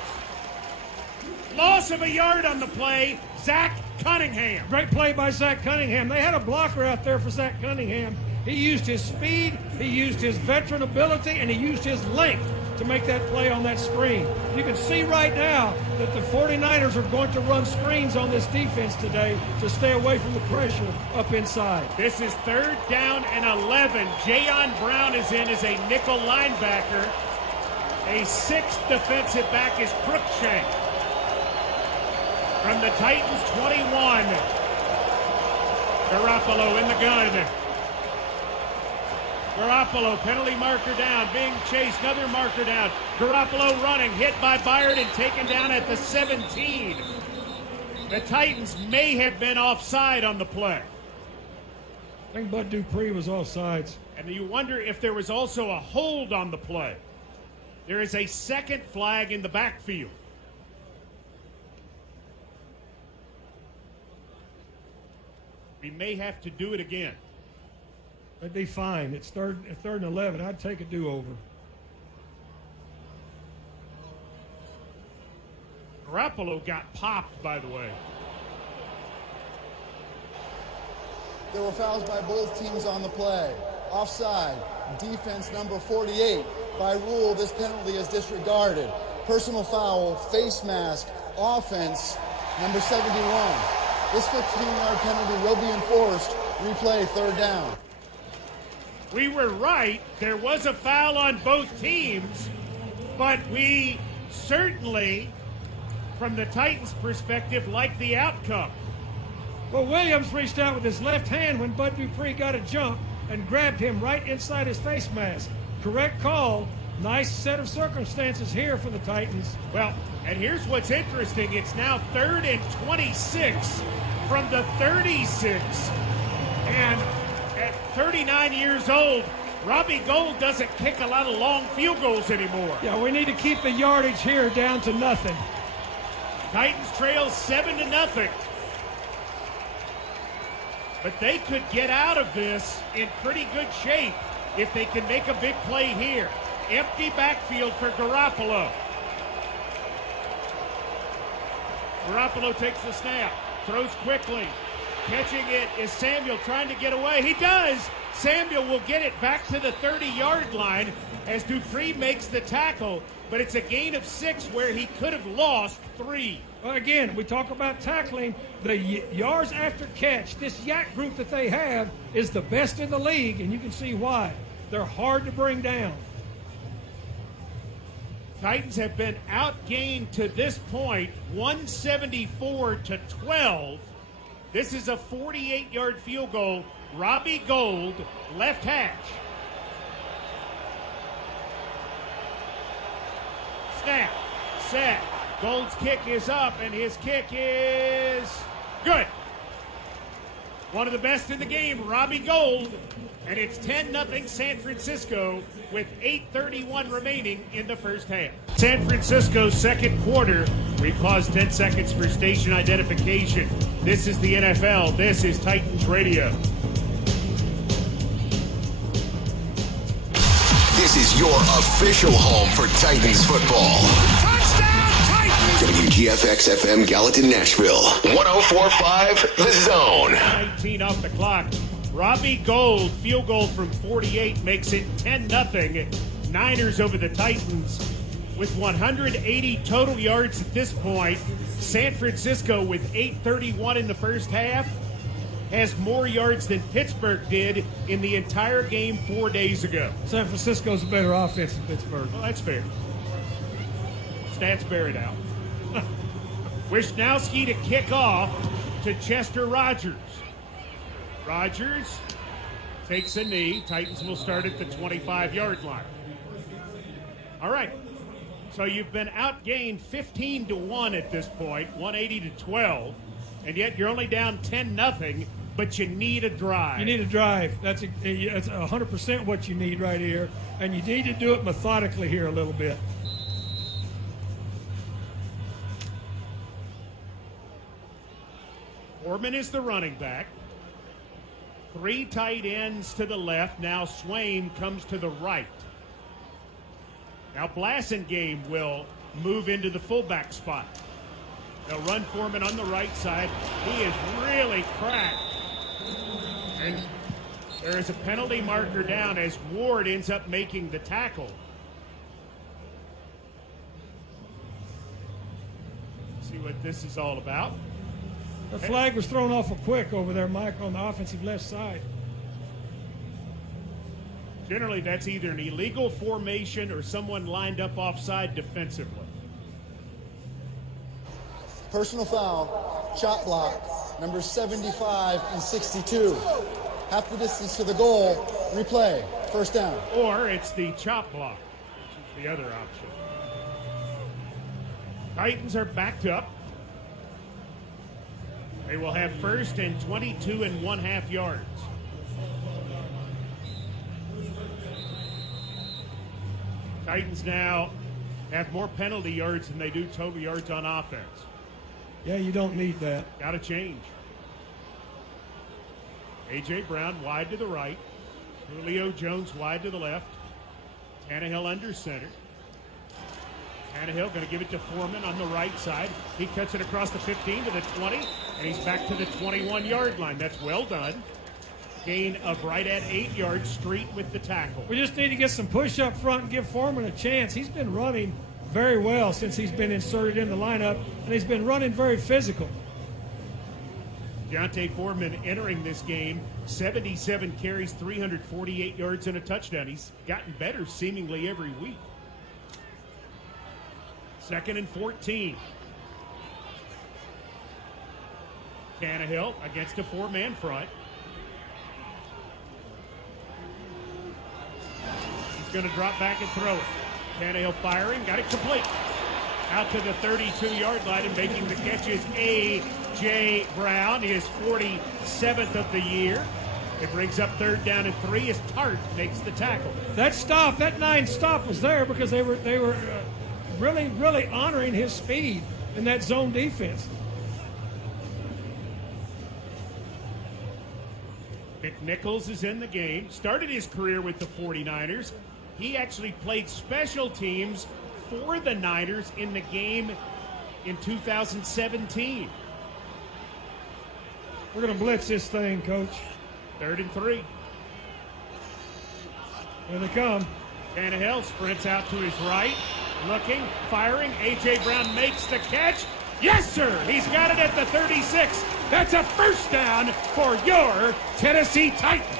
Loss of a yard on the play. Zach Cunningham. Great play by Zach Cunningham. They had a blocker out there for Zach Cunningham. He used his speed, he used his veteran ability, and he used his length to make that play on that screen. You can see right now that the 49ers are going to run screens on this defense today to stay away from the pressure up inside. This is 3rd down and 11. Jayon Brown is in as a nickel linebacker. A 6th defensive back is Cruikshank. From the Titans 21. Garoppolo in the gun. Garoppolo, penalty marker down, being chased, another marker down. Garoppolo running, hit by Byard and taken down at the 17. The Titans may have been offside on the play. I think Bud Dupree was offsides. And you wonder if there was also a hold on the play. There is a 2nd flag in the backfield. We may have to do it again. That'd be fine. It's third and 11. I'd take a do-over. Garoppolo got popped, by the way. There were fouls by both teams on the play. Offside. Defense number 48. By rule, this penalty is disregarded. Personal foul, face mask, offense, number 71. This 15-yard penalty will be enforced. Replay, 3rd down. We were right. There was a foul on both teams, but we certainly, from the Titans' perspective, like the outcome. Well, Williams reached out with his left hand when Bud Dupree got a jump and grabbed him right inside his face mask. Correct call. Nice set of circumstances here for the Titans. Well, and here's what's interesting. It's now 3rd and 26 from the 36. And at 39 years old, Robbie Gould doesn't kick a lot of long field goals anymore. Yeah, we need to keep the yardage here down to nothing. Titans trail 7-0. But they could get out of this in pretty good shape if they can make a big play here. Empty backfield for Garoppolo. Garoppolo takes the snap, throws quickly. Catching it is Samuel trying to get away. He does. Samuel will get it back to the 30-yard line as Dupree makes the tackle, but it's a gain of 6 where he could have lost 3. Well, again, we talk about tackling. The yards after catch, this yak group that they have is the best in the league, and you can see why. They're hard to bring down. Titans have been outgained to this point, 174-12. This is a 48-yard field goal. Robbie Gould, left hash. Snap, set. Gould's kick is up, and his kick is good. One of the best in the game, Robbie Gould. And it's 10-0 San Francisco with 8:31 remaining in the first half. San Francisco's second quarter. We pause 10 seconds for station identification. This is the NFL. This is Titans Radio. This is your official home for Titans football. Touchdown, Titans! WGFX-FM Gallatin, Nashville. 104.5 The Zone. 19 off the clock. Robbie Gould, field goal from 48, makes it 10-0. Niners over the Titans with 180 total yards at this point. San Francisco with 8:31 in the first half has more yards than Pittsburgh did in the entire game 4 days ago. San Francisco's a better offense than Pittsburgh. Well, that's fair. Stats bear it out. Wisnowski to kick off to Chester Rogers. Rogers takes a knee. Titans will start at the 25-yard line. All right. So you've been outgained 15-1 at this point, 180-12, and yet you're only down 10-0, but you need a drive. You need a drive. That's 100% what you need right here, and you need to do it methodically here a little bit. Foreman is the running back. 3 tight ends to the left. Now Swain comes to the right. Now Blassingame will move into the fullback spot. They'll run Foreman on the right side. He is really cracked. And there is a penalty marker down as Ward ends up making the tackle. See what this is all about. The flag was thrown awful quick over there, Mike, on the offensive left side. Generally, that's either an illegal formation or someone lined up offside defensively. Personal foul, chop block, numbers 75 and 62. Half the distance to the goal, replay, first down. Or it's the chop block, which is the other option. Titans are backed up. They will have first and 22 1/2 yards. Titans now have more penalty yards than they do total yards on offense. Yeah, you don't need that. Got to change. A.J. Brown wide to the right. Julio Jones wide to the left. Tannehill under center. Tannehill going to give it to Foreman on the right side. He cuts it across the 15 to the 20, and he's back to the 21-yard line. That's well done. Gain of right at 8 yards, street with the tackle. We just need to get some push up front and give Foreman a chance. He's been running very well since he's been inserted in the lineup, and he's been running very physical. Deontay Foreman entering this game, 77 carries, 348 yards, and a touchdown. He's gotten better seemingly every week. 2nd and 14. Tannehill against a 4-man front. He's going to drop back and throw it. Tannehill firing, got it complete. Out to the 32-yard line and making the catch is A.J. Brown, his 47th of the year. It brings up 3rd down and 3 as Tart makes the tackle. That stop, that 9 stop was there because they were really honoring his speed in that zone defense. McNichols is in the game. Started his career with the 49ers. He actually played special teams for the Niners in the game in 2017. We're going to blitz this thing, Coach. 3rd and 3. Here they come. Tannehill sprints out to his right. Looking, firing. A.J. Brown makes the catch. Yes, sir. He's got it at the 36. That's a first down for your Tennessee Titans.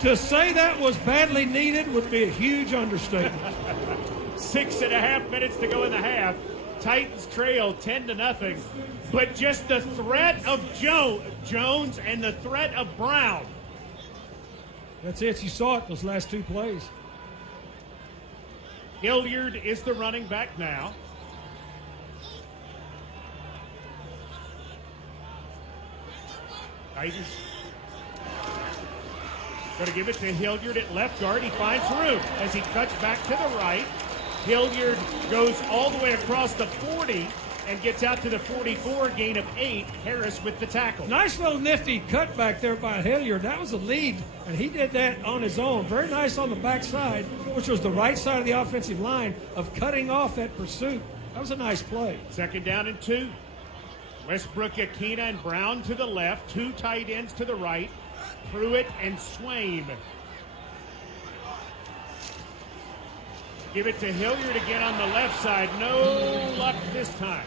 To say that was badly needed would be a huge understatement. 6.5 minutes to go in the half. Titans trail 10-0. But just the threat of Jones and the threat of Brown. That's it. You saw it those last 2 plays. Hilliard is the running back now. Titans going to give it to Hilliard at left guard. He finds room as he cuts back to the right. Hilliard goes all the way across the 40 and gets out to the 44, gain of 8. Harris with the tackle. Nice little nifty cut back there by Hilliard. That was a lead, and he did that on his own. Very nice on the backside, which was the right side of the offensive line of cutting off that pursuit. That was a nice play. 2nd down and 2. Westbrook, Akina, and Brown to the left. 2 tight ends to the right. Pruitt and Swaim. Give it to Hilliard again on the left side. No luck this time.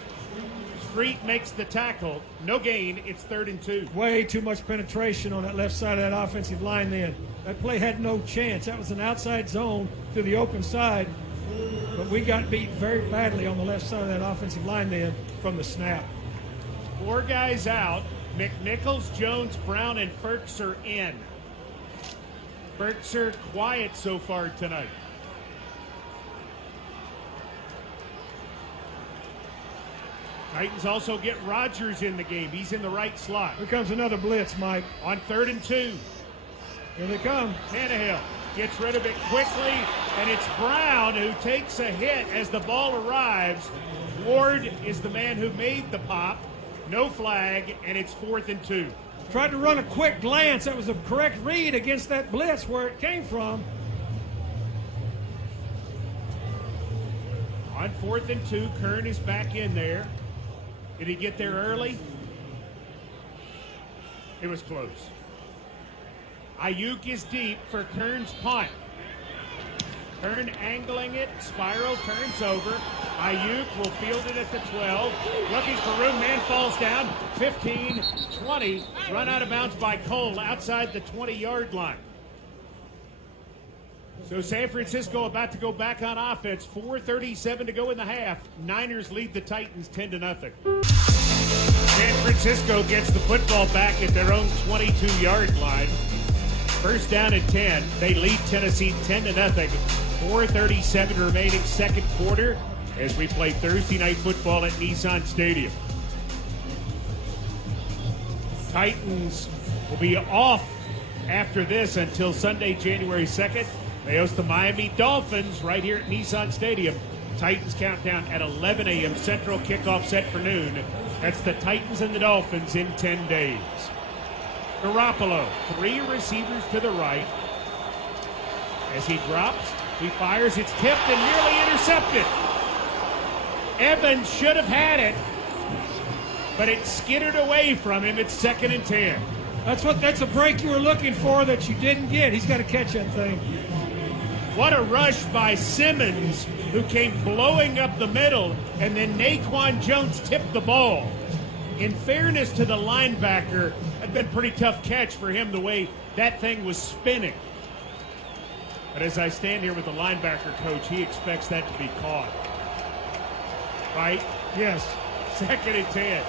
Street makes the tackle. No gain. It's 3rd and 2. Way too much penetration on that left side of that offensive line then. That play had no chance. That was an outside zone to the open side. But we got beat very badly on the left side of that offensive line then from the snap. 4 guys out. McNichols, Jones, Brown, and Ferkser in. Ferkser quiet so far tonight. Titans also get Rogers in the game. He's in the right slot. Here comes another blitz, Mike. On 3rd and 2. Here they come. Tannehill gets rid of it quickly, and it's Brown who takes a hit as the ball arrives. Ward is the man who made the pop. No flag, and it's 4th and 2. Tried to run a quick glance. That was a correct read against that blitz where it came from. On 4th and 2, Kern is back in there. Did he get there early? It was close. Ayuk is deep for Kern's punt. Kern angling it, spiral, turns over. Ayuk will field it at the 12. Looking for room, man falls down. 15, 20, run out of bounds by Cole outside the 20-yard line. So San Francisco about to go back on offense. 4:37 to go in the half. Niners lead the Titans 10-0. San Francisco gets the football back at their own 22-yard line. 1st down and 10. They lead Tennessee 10-0. 4:37 remaining 2nd quarter as we play Thursday night football at Nissan Stadium. Titans will be off after this until Sunday, January 2nd. They host the Miami Dolphins right here at Nissan Stadium. Titans countdown at 11 a.m. Central, kickoff set for noon. That's the Titans and the Dolphins in 10 days. Garoppolo, 3 receivers to the right. As he drops, he fires, it's tipped and nearly intercepted. Evans should have had it, but it skittered away from him. It's 2nd and 10. That's a break you were looking for that you didn't get. He's got to catch that thing. What a rush by Simmons, who came blowing up the middle, and then Naquan Jones tipped the ball. In fairness to the linebacker, it'd been a pretty tough catch for him the way that thing was spinning. But as I stand here with the linebacker coach, he expects that to be caught. Right? Yes. 2nd and 10.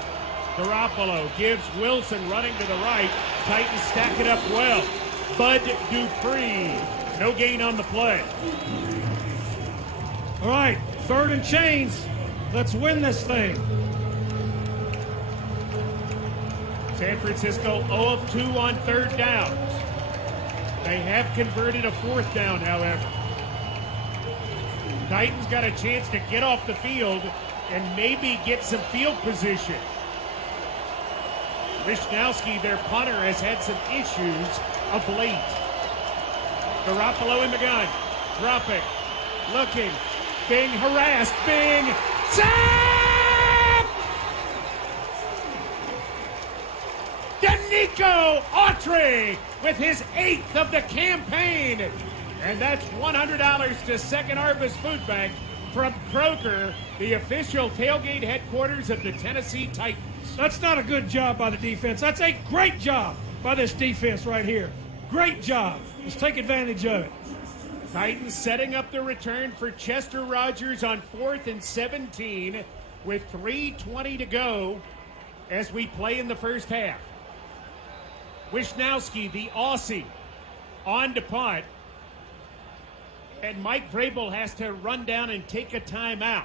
Garoppolo gives Wilson running to the right. Titans stack it up well. Bud Dupree. No gain on the play. All right, 3rd and chains. Let's win this thing. San Francisco 0 of 2 on 3rd downs. They have converted a 4th down, however. Titans got a chance to get off the field and maybe get some field position. Wishnowski, their punter, has had some issues of late. Garoppolo in the gun, dropping, looking, being harassed, being sacked! Danico Autry with his 8th of the campaign. And that's $100 to Second Harvest Food Bank from Kroger, the official tailgate headquarters of the Tennessee Titans. That's not a good job by the defense. That's a great job by this defense right here. Great job. Let's take advantage of it. Titans setting up the return for Chester Rogers on 4th and 17 with 3:20 to go as we play in the first half. Wishnowski, the Aussie, on to punt. And Mike Vrabel has to run down and take a timeout.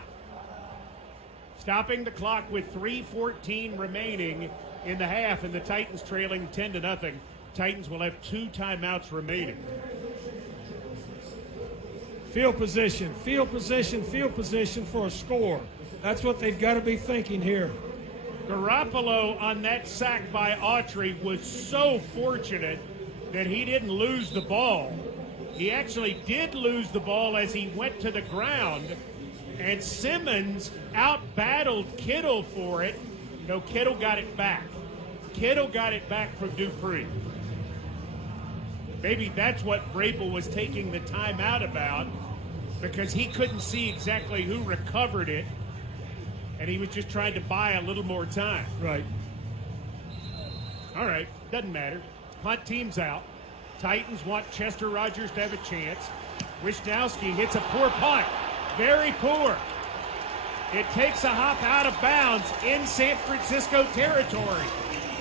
Stopping the clock with 3:14 remaining in the half, and the Titans trailing 10-0. Titans will have 2 timeouts remaining. Field position for a score. That's what they've got to be thinking here. Garoppolo on that sack by Autry was so fortunate that he didn't lose the ball. He actually did lose the ball as he went to the ground, and Simmons out-battled Kittle for it. No, Kittle got it back. Kittle got it back from Dupree. Maybe that's what Vrabel was taking the timeout about, because he couldn't see exactly who recovered it, and he was just trying to buy a little more time. Right. All right, doesn't matter. Punt team's out. Titans want Chester Rogers to have a chance. Wisnowski hits a poor punt. Very poor. It takes a hop out of bounds in San Francisco territory.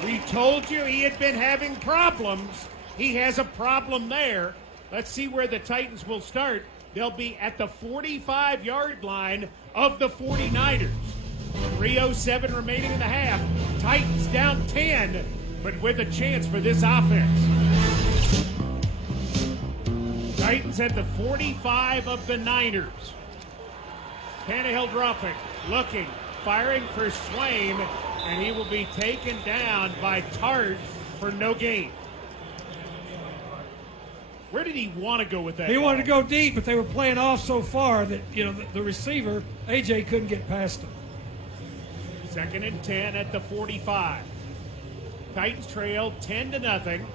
We told you he had been having problems. He has a problem there. Let's see where the Titans will start. They'll be at the 45-yard line of the 49ers. 3:07 remaining in the half. Titans down 10, but with a chance for this offense. Titans at the 45 of the Niners. Tannehill dropping, looking, firing for Swain, and he will be taken down by Tart for no gain. Where did he want to go with that? He ball? wanted to go deep, but they were playing off so far that, the receiver, AJ, couldn't get past him. 2nd and 10 at the 45. Titans trail 10-0.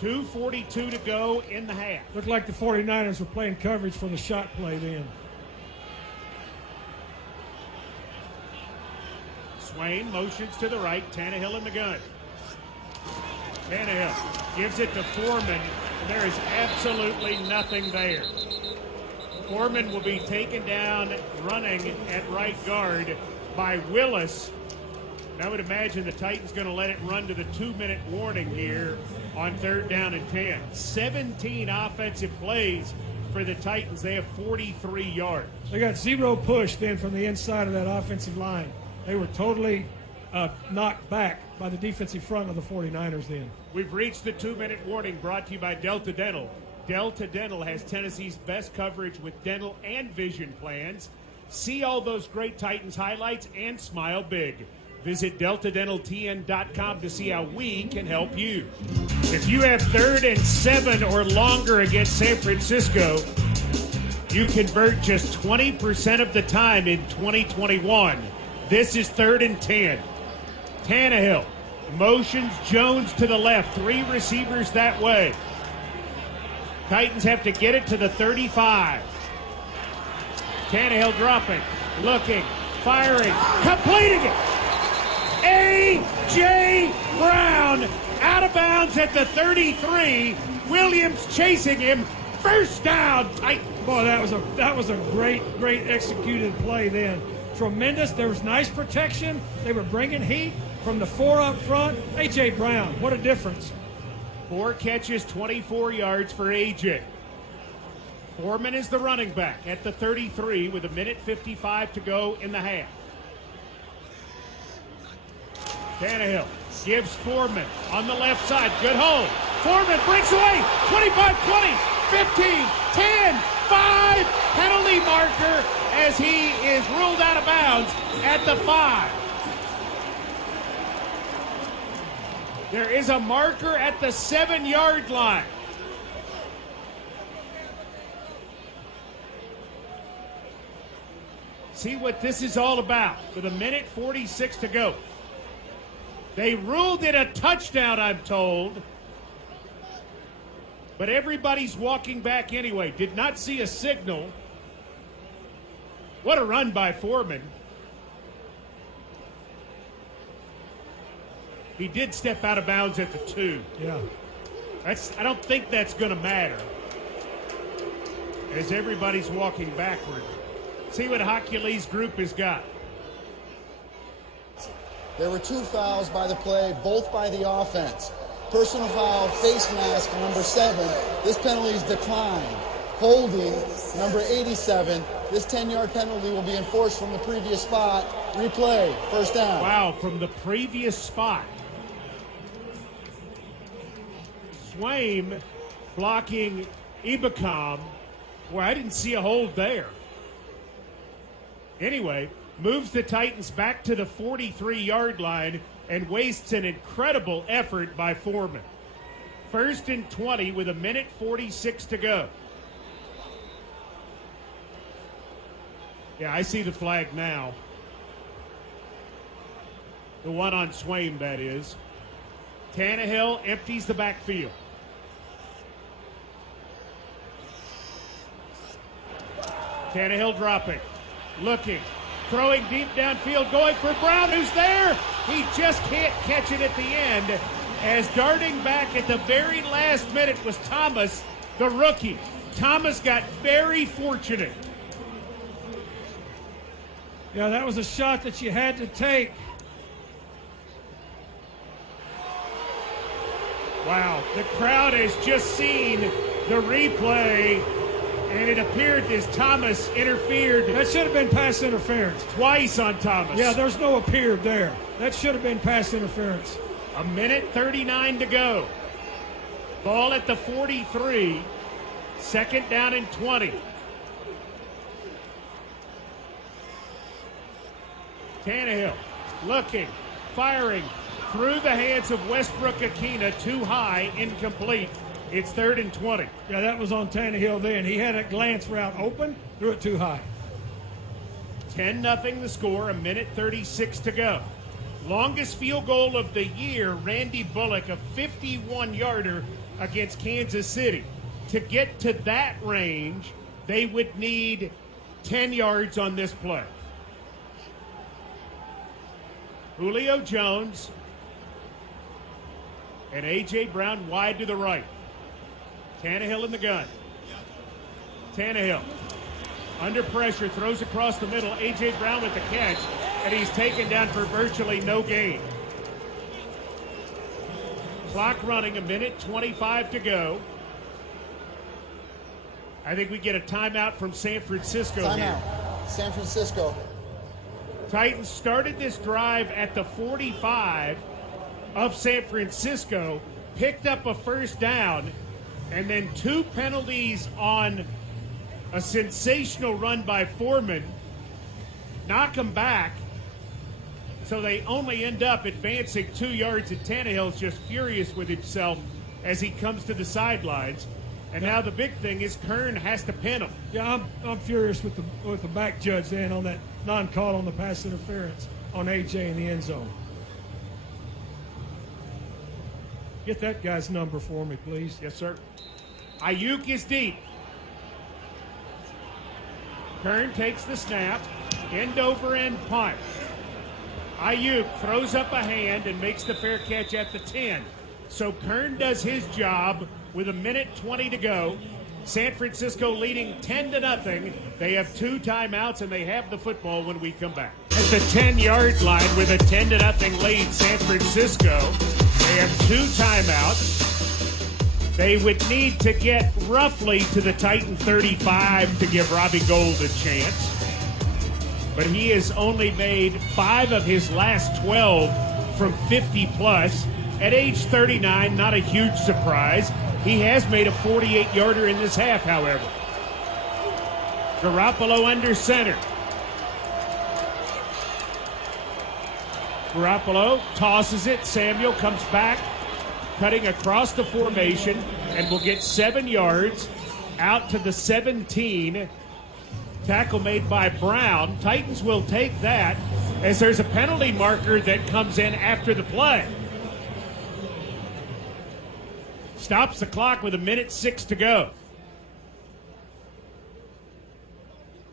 2:42 to go in the half. Looked like the 49ers were playing coverage for the shot play then. Swain motions to the right. Tannehill in the gun. Tannehill gives it to Foreman. There is absolutely nothing there. Foreman will be taken down running at right guard by Willis. And I would imagine the Titans going to let it run to the 2-minute warning here on 3rd down and 10. 17 offensive plays for the Titans. They have 43 yards. They got 0 push then from the inside of that offensive line. They were totally knocked back by the defensive front of the 49ers then. We've reached the 2-minute warning, brought to you by Delta Dental. Delta Dental has Tennessee's best coverage with dental and vision plans. See all those great Titans highlights and smile big. Visit DeltaDentalTN.com to see how we can help you. If you have 3rd and 7 or longer against San Francisco, you convert just 20% of the time in 2021. This is 3rd and 10. Tannehill motions Jones to the left. 3 receivers that way. Titans have to get it to the 35. Tannehill dropping, looking, firing, completing it. A.J. Brown out of bounds at the 33. Williams chasing him. First down, Titans. Boy, that was a great executed play then. Tremendous. There was nice protection. They were bringing heat from the 4 up front. A.J. Brown, what a difference. 4 catches, 24 yards for A.J. Foreman is the running back at the 33 with 1:55 to go in the half. Tannehill gives Foreman on the left side. Good hold. Foreman breaks away. 25, 20, 15, 10, 5. Penalty marker as he is ruled out of bounds at the 5. There is a marker at the 7-yard line. See what this is all about with 1:46 to go. They ruled it a touchdown, I'm told. But everybody's walking back anyway. Did not see a signal. What a run by Foreman. He did step out of bounds at the 2. Yeah. I don't think that's going to matter as everybody's walking backward. See what Hocules group has got. There were 2 fouls by the play, both by the offense. Personal foul, face mask, number 7. This penalty is declined. holding number 87. This 10-yard penalty will be enforced from the previous spot. Replay, first down. Wow, from the previous spot. Swaim blocking Ibacom. Boy, I didn't see a hold there. Anyway, moves the Titans back to the 43-yard line and wastes an incredible effort by Foreman. 1st and 20 with 1:46 to go. Yeah, I see the flag now. The one on Swaim, that is. Tannehill empties the backfield. Tannehill dropping, looking, throwing deep downfield, going for Brown, who's there. He just can't catch it at the end, as darting back at the very last minute was Thomas, the rookie. Thomas got very fortunate. Yeah, that was a shot that you had to take. Wow, the crowd has just seen the replay, and it appeared as Thomas interfered. That should have been pass interference. Twice on Thomas. Yeah, there's no appeared there. That should have been pass interference. 1:39 to go. Ball at the 43. 2nd down and 20. Tannehill looking, firing through the hands of Westbrook-Akina, too high, incomplete. It's 3rd and 20. Yeah, that was on Tannehill then. He had a glance route open, threw it too high. 10-0 the score, 1:36 to go. Longest field goal of the year, Randy Bullock, a 51-yarder against Kansas City. To get to that range, they would need 10 yards on this play. Julio Jones and A.J. Brown wide to the right. Tannehill in the gun. Tannehill under pressure, throws across the middle. A.J. Brown with the catch, and he's taken down for virtually no gain. Clock running, 1:25 to go. I think we get a timeout from San Francisco here. Timeout, San Francisco. Titans started this drive at the 45 of San Francisco, picked up a first down, and then 2 penalties on a sensational run by Foreman. Knock them back, so they only end up advancing 2 yards, and Tannehill's just furious with himself as he comes to the sidelines. And now the big thing is Kern has to pin him. Yeah, I'm furious with the back judge then on that non-call on the pass interference on A.J. in the end zone. Get that guy's number for me, please. Yes, sir. Ayuk is deep. Kern takes the snap, end over end punt. Ayuk throws up a hand and makes the fair catch at the 10. So Kern does his job with 1:20 to go. San Francisco leading 10-0. They have 2 timeouts, and they have the football when we come back. At the 10-yard line with a 10-0 lead, San Francisco. They have 2 timeouts. They would need to get roughly to the Titan 35 to give Robbie Gould a chance. But he has only made 5 of his last 12 from 50-plus. At age 39, not a huge surprise. He has made a 48-yarder in this half, however. Garoppolo under center. Garoppolo tosses it. Samuel comes back, cutting across the formation, and will get 7 yards out to the 17. Tackle made by Brown. Titans will take that, as there's a penalty marker that comes in after the play. Stops the clock with 1:06 to go.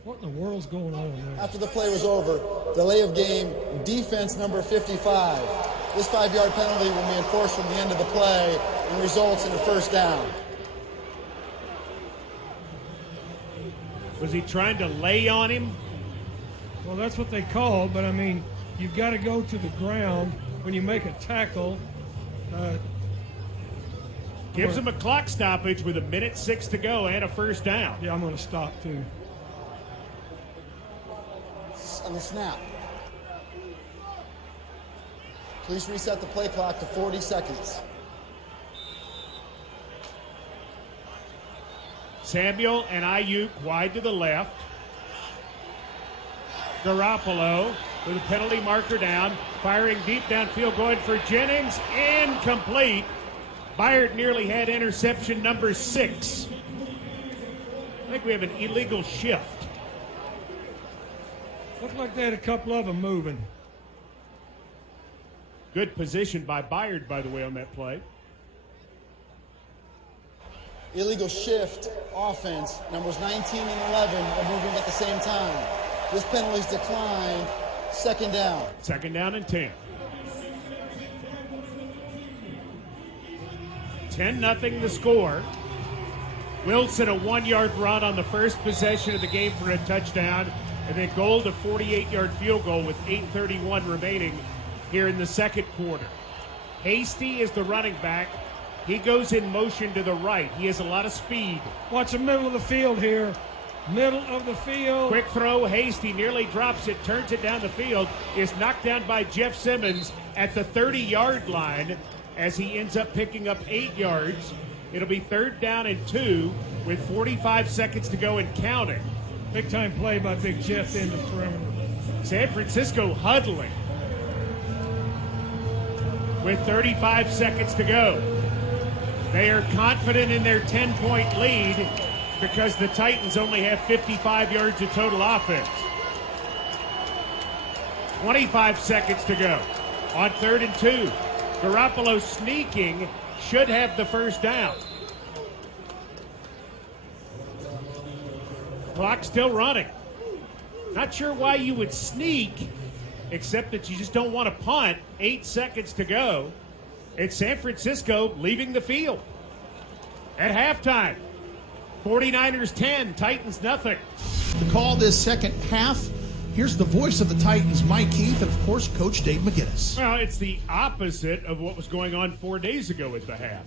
What in the world's going on there? After the play was over, delay of game, defense number 55. This 5-yard penalty will be enforced from the end of the play and results in a first down. Was he trying to lay on him? Well, that's what they call, but I mean, you've got to go to the ground when you make a tackle. Gives him a clock stoppage with 1:06 to go and a first down. Yeah, I'm going to stop too. On the snap. Please reset the play clock to 40 seconds. Samuel and Ayuk wide to the left. Garoppolo with a penalty marker down, firing deep downfield, going for Jennings, incomplete. Byard nearly had interception number 6. I think we have an illegal shift. Looked like they had a couple of them moving. Good position by Byard, by the way, on that play. Illegal shift offense. Numbers 19 and 11 are moving at the same time. This penalty's declined. Second down. Second down and 10. 10-0 the score. Wilson a 1-yard run on the first possession of the game for a touchdown, and then Gold a 48-yard field goal with 8:31 remaining here in the second quarter. Hasty is the running back. He goes in motion to the right. He has a lot of speed. Watch the middle of the field here. Middle of the field. Quick throw. Hasty nearly drops it, turns it down the field, is knocked down by Jeff Simmons at the 30-yard line as he ends up picking up 8 yards. It'll be third down and 2 with 45 seconds to go and counting. Big time play by Big Jeff in the perimeter. San Francisco huddling with 35 seconds to go. They are confident in their 10-point lead because the Titans only have 55 yards of total offense. 25 seconds to go on third and 2. Garoppolo sneaking, should have the first down. Clock still running. Not sure why you would sneak, except that you just don't want to punt. 8 seconds to go. It's San Francisco leaving the field. At halftime, 49ers 10, Titans nothing. To call this second half, here's the voice of the Titans, Mike Keith, and of course, Coach Dave McGinnis. Well, it's the opposite of what was going on 4 days ago at the half.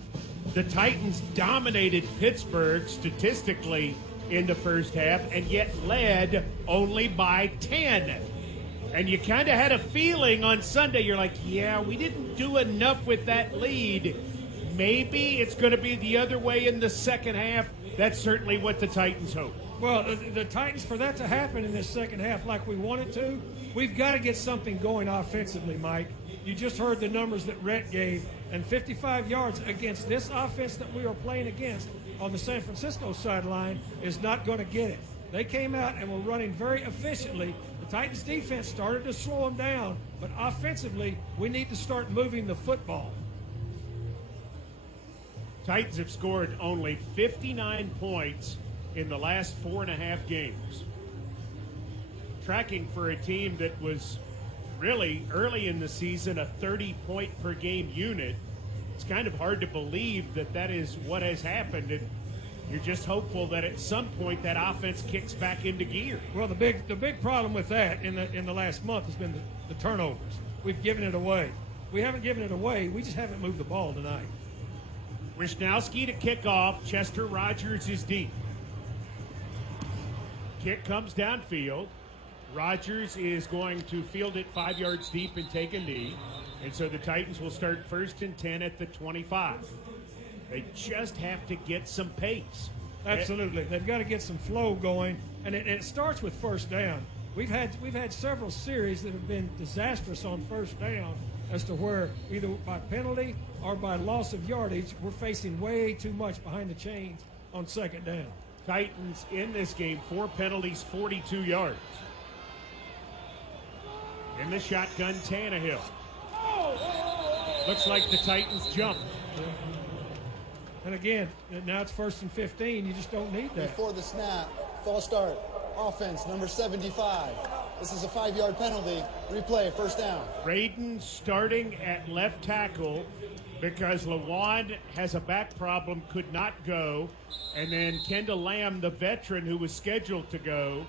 The Titans dominated Pittsburgh statistically in the first half and yet led only by 10. And you kind of had a feeling on Sunday, you're like, yeah, we didn't do enough with that lead. Maybe it's going to be the other way in the second half. That's certainly what the Titans hope. Well, the Titans, for that to happen in this second half like we wanted to, we've got to get something going offensively, Mike. You just heard the numbers that Rhett gave, and 55 yards against this offense that we are playing against on the San Francisco sideline is not going to get it. They came out and were running very efficiently. The Titans defense started to slow them down, but offensively, we need to start moving the football. Titans have scored only 59 points in the last 4.5 games. Tracking for a team that was really early in the season a 30-point per game unit. It's kind of hard to believe that that is what has happened, and you're just hopeful that at some point that offense kicks back into gear. Well, the big problem with that in the last month has been the turnovers. We've given it away. We haven't given it away. We just haven't moved the ball tonight. Wisnowski to kick off. Chester Rogers is deep. Kick comes downfield. Rogers is going to field it 5 yards deep and take a knee. And so the Titans will start first and 10 at the 25. They just have to get some pace. Absolutely. They've got to get some flow going, and it starts with first down. We've had several series that have been disastrous on first down as to where either by penalty or by loss of yardage, we're facing way too much behind the chains on second down. Titans in this game, 4 penalties, 42 yards. In the shotgun, Tannehill. Looks like the Titans jumped. And again, now it's first and 15. You just don't need that. Before the snap, false start, offense, number 75. This is a 5-yard penalty. Replay, first down. Braden starting at left tackle because Lawan has a back problem, could not go. And then Kendall Lamb, the veteran who was scheduled to go,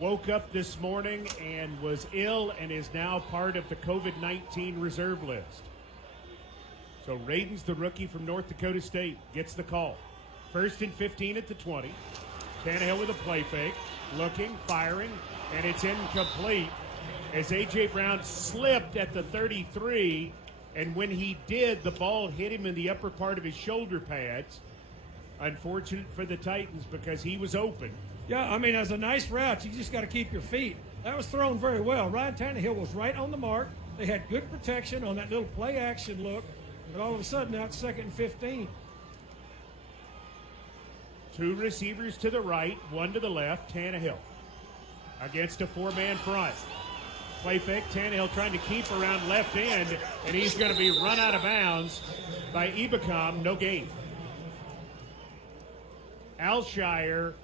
woke up this morning and was ill and is now part of the COVID-19 reserve list. So Radin's the rookie from North Dakota State, gets the call. 1st and 15 at the 20. Tannehill with a play fake, looking, firing, and it's incomplete as A.J. Brown slipped at the 33, and when he did, the ball hit him in the upper part of his shoulder pads. Unfortunate for the Titans because he was open. Yeah, I mean, as a nice route, you just got to keep your feet. That was thrown very well. Ryan Tannehill was right on the mark. They had good protection on that little play action look, but all of a sudden now it's 2nd and 15. 2 receivers to the right, 1 to the left. Tannehill against a 4-man front. Play fake, Tannehill trying to keep around left end, and he's going to be run out of bounds by Ebicom. No gain. Alshire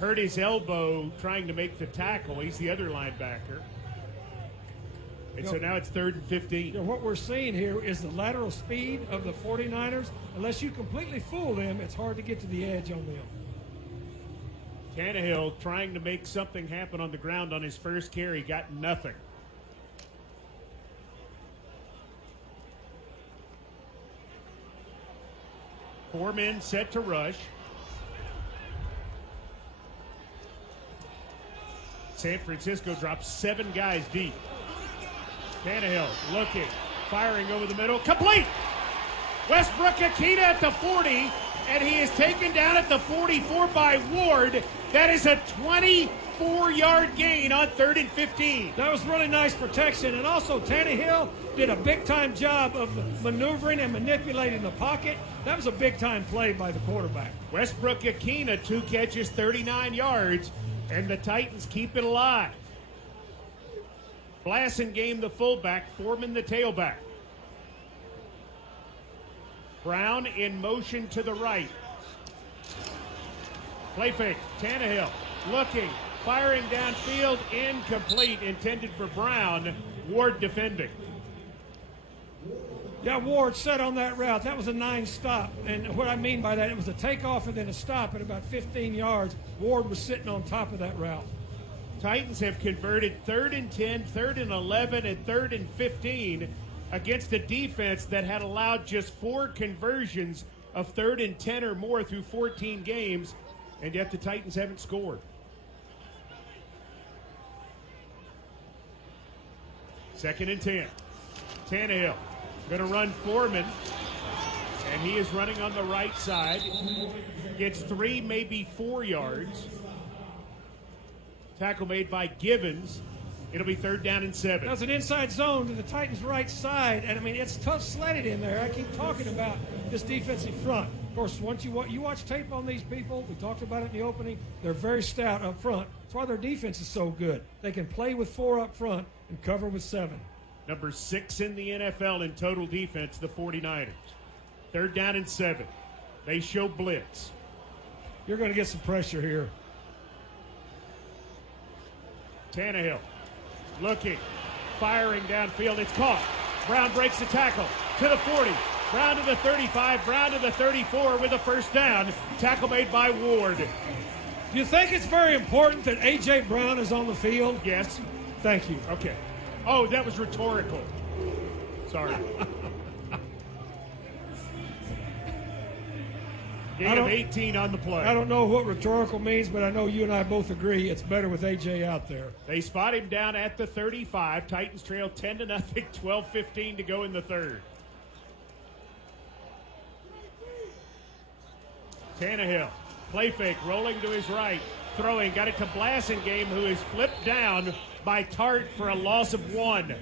hurt his elbow trying to make the tackle. He's the other linebacker. And so now it's 3rd and 15. You know, what we're seeing here is the lateral speed of the 49ers. Unless you completely fool them, it's hard to get to the edge on them. Tannehill trying to make something happen on the ground on his first carry, got nothing. Four men set to rush. San Francisco drops 7 guys deep. Tannehill looking, firing over the middle, complete! Westbrook-Ikhine at the 40, and he is taken down at the 44 by Ward. That is a 24-yard gain on 3rd and 15. That was really nice protection, and also Tannehill did a big-time job of maneuvering and manipulating the pocket. That was a big-time play by the quarterback. Westbrook-Ikhine, 2 catches, 39 yards, and the Titans keep it alive. Blasingame the fullback, Foreman the tailback. Brown in motion to the right. Play fake, Tannehill looking, firing downfield, incomplete, intended for Brown. Ward defending. Yeah, Ward set on that route. That was a 9-stop. And what I mean by that, it was a takeoff and then a stop at about 15 yards. Ward was sitting on top of that route. Titans have converted 3rd and 10, 3rd and 11, and 3rd and 15 against a defense that had allowed just 4 conversions of 3rd and 10 or more through 14 games, and yet the Titans haven't scored. Second and 10. Tannehill going to run Foreman, and he is running on the right side. Gets 3, maybe 4 yards. Tackle made by Givens. It'll be 3rd down and 7. That's an inside zone to the Titans' right side, and I mean, it's tough sledded in there. I keep talking about this defensive front. Of course, once you watch tape on these people, we talked about it in the opening, they're very stout up front. That's why their defense is so good. They can play with 4 up front and cover with 7. Number 6 in the NFL in total defense, the 49ers. 3rd down and 7. They show blitz. You're going to get some pressure here. Tannehill looking, firing downfield. It's caught. Brown breaks the tackle to the 40. Brown to the 35. Brown to the 34 with a 1st down. Tackle made by Ward. Do you think it's very important that A.J. Brown is on the field? Yes. Thank you. Okay. Oh, that was rhetorical. Sorry. Gain of 18 on the play. I don't know what rhetorical means, but I know you and I both agree it's better with A.J. out there. They spot him down at the 35. Titans trail 10-0, 12:15 to go in the 3rd. Tannehill, play fake, rolling to his right, throwing, got it to Blasingame, who is flipped down by Tart for a loss of 1.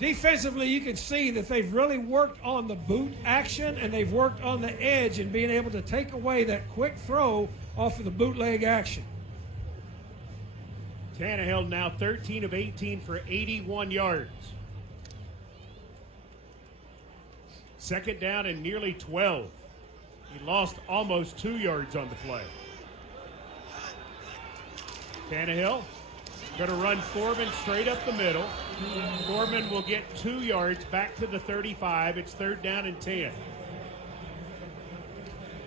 Defensively, you can see that they've really worked on the boot action, and they've worked on the edge and being able to take away that quick throw off of the bootleg action. Tannehill now 13 of 18 for 81 yards. 2nd down and nearly 12. He lost almost 2 yards on the play. Tannehill going to run Foreman straight up the middle. Foreman will get 2 yards back to the 35. It's 3rd down and 10.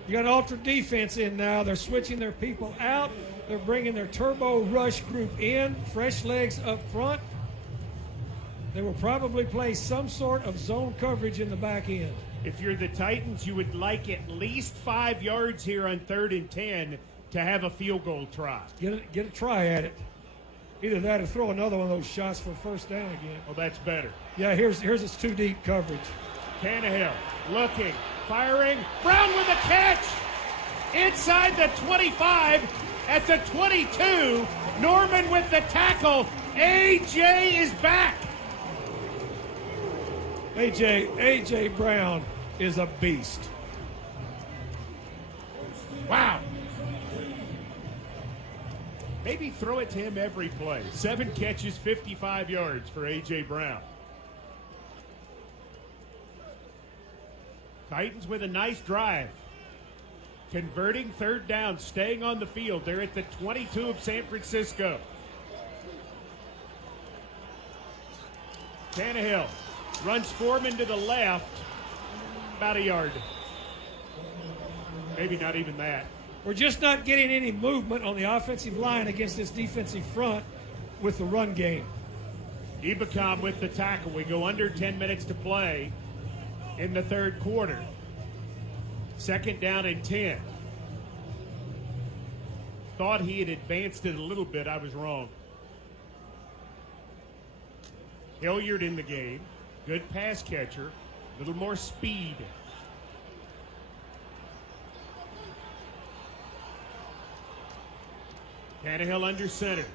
You got ultra defense in now. They're switching their people out. They're bringing their turbo rush group in. Fresh legs up front. They will probably play some sort of zone coverage in the back end. If you're the Titans, you would like at least 5 yards here on 3rd and 10 to have a field goal try. Get a try at it. Either that or throw another one of those shots for first down again. Well, that's better. Yeah, here's its too deep coverage. Tannehill looking, firing. Brown with a catch inside the 25 at the 22. Norman with the tackle. A.J. is back. A.J. Brown is a beast. Wow. Maybe throw it to him every play. 7 catches, 55 yards for A.J. Brown. Titans with a nice drive. Converting 3rd down, staying on the field. They're at the 22 of San Francisco. Tannehill runs Foreman to the left. About a yard. Maybe not even that. We're just not getting any movement on the offensive line against this defensive front with the run game. Ebicom with the tackle. We go under 10 minutes to play in the 3rd quarter. 2nd down and 10. Thought he had advanced it a little bit. I was wrong. Hilliard in the game. Good pass catcher. A little more speed. Tannehill under center.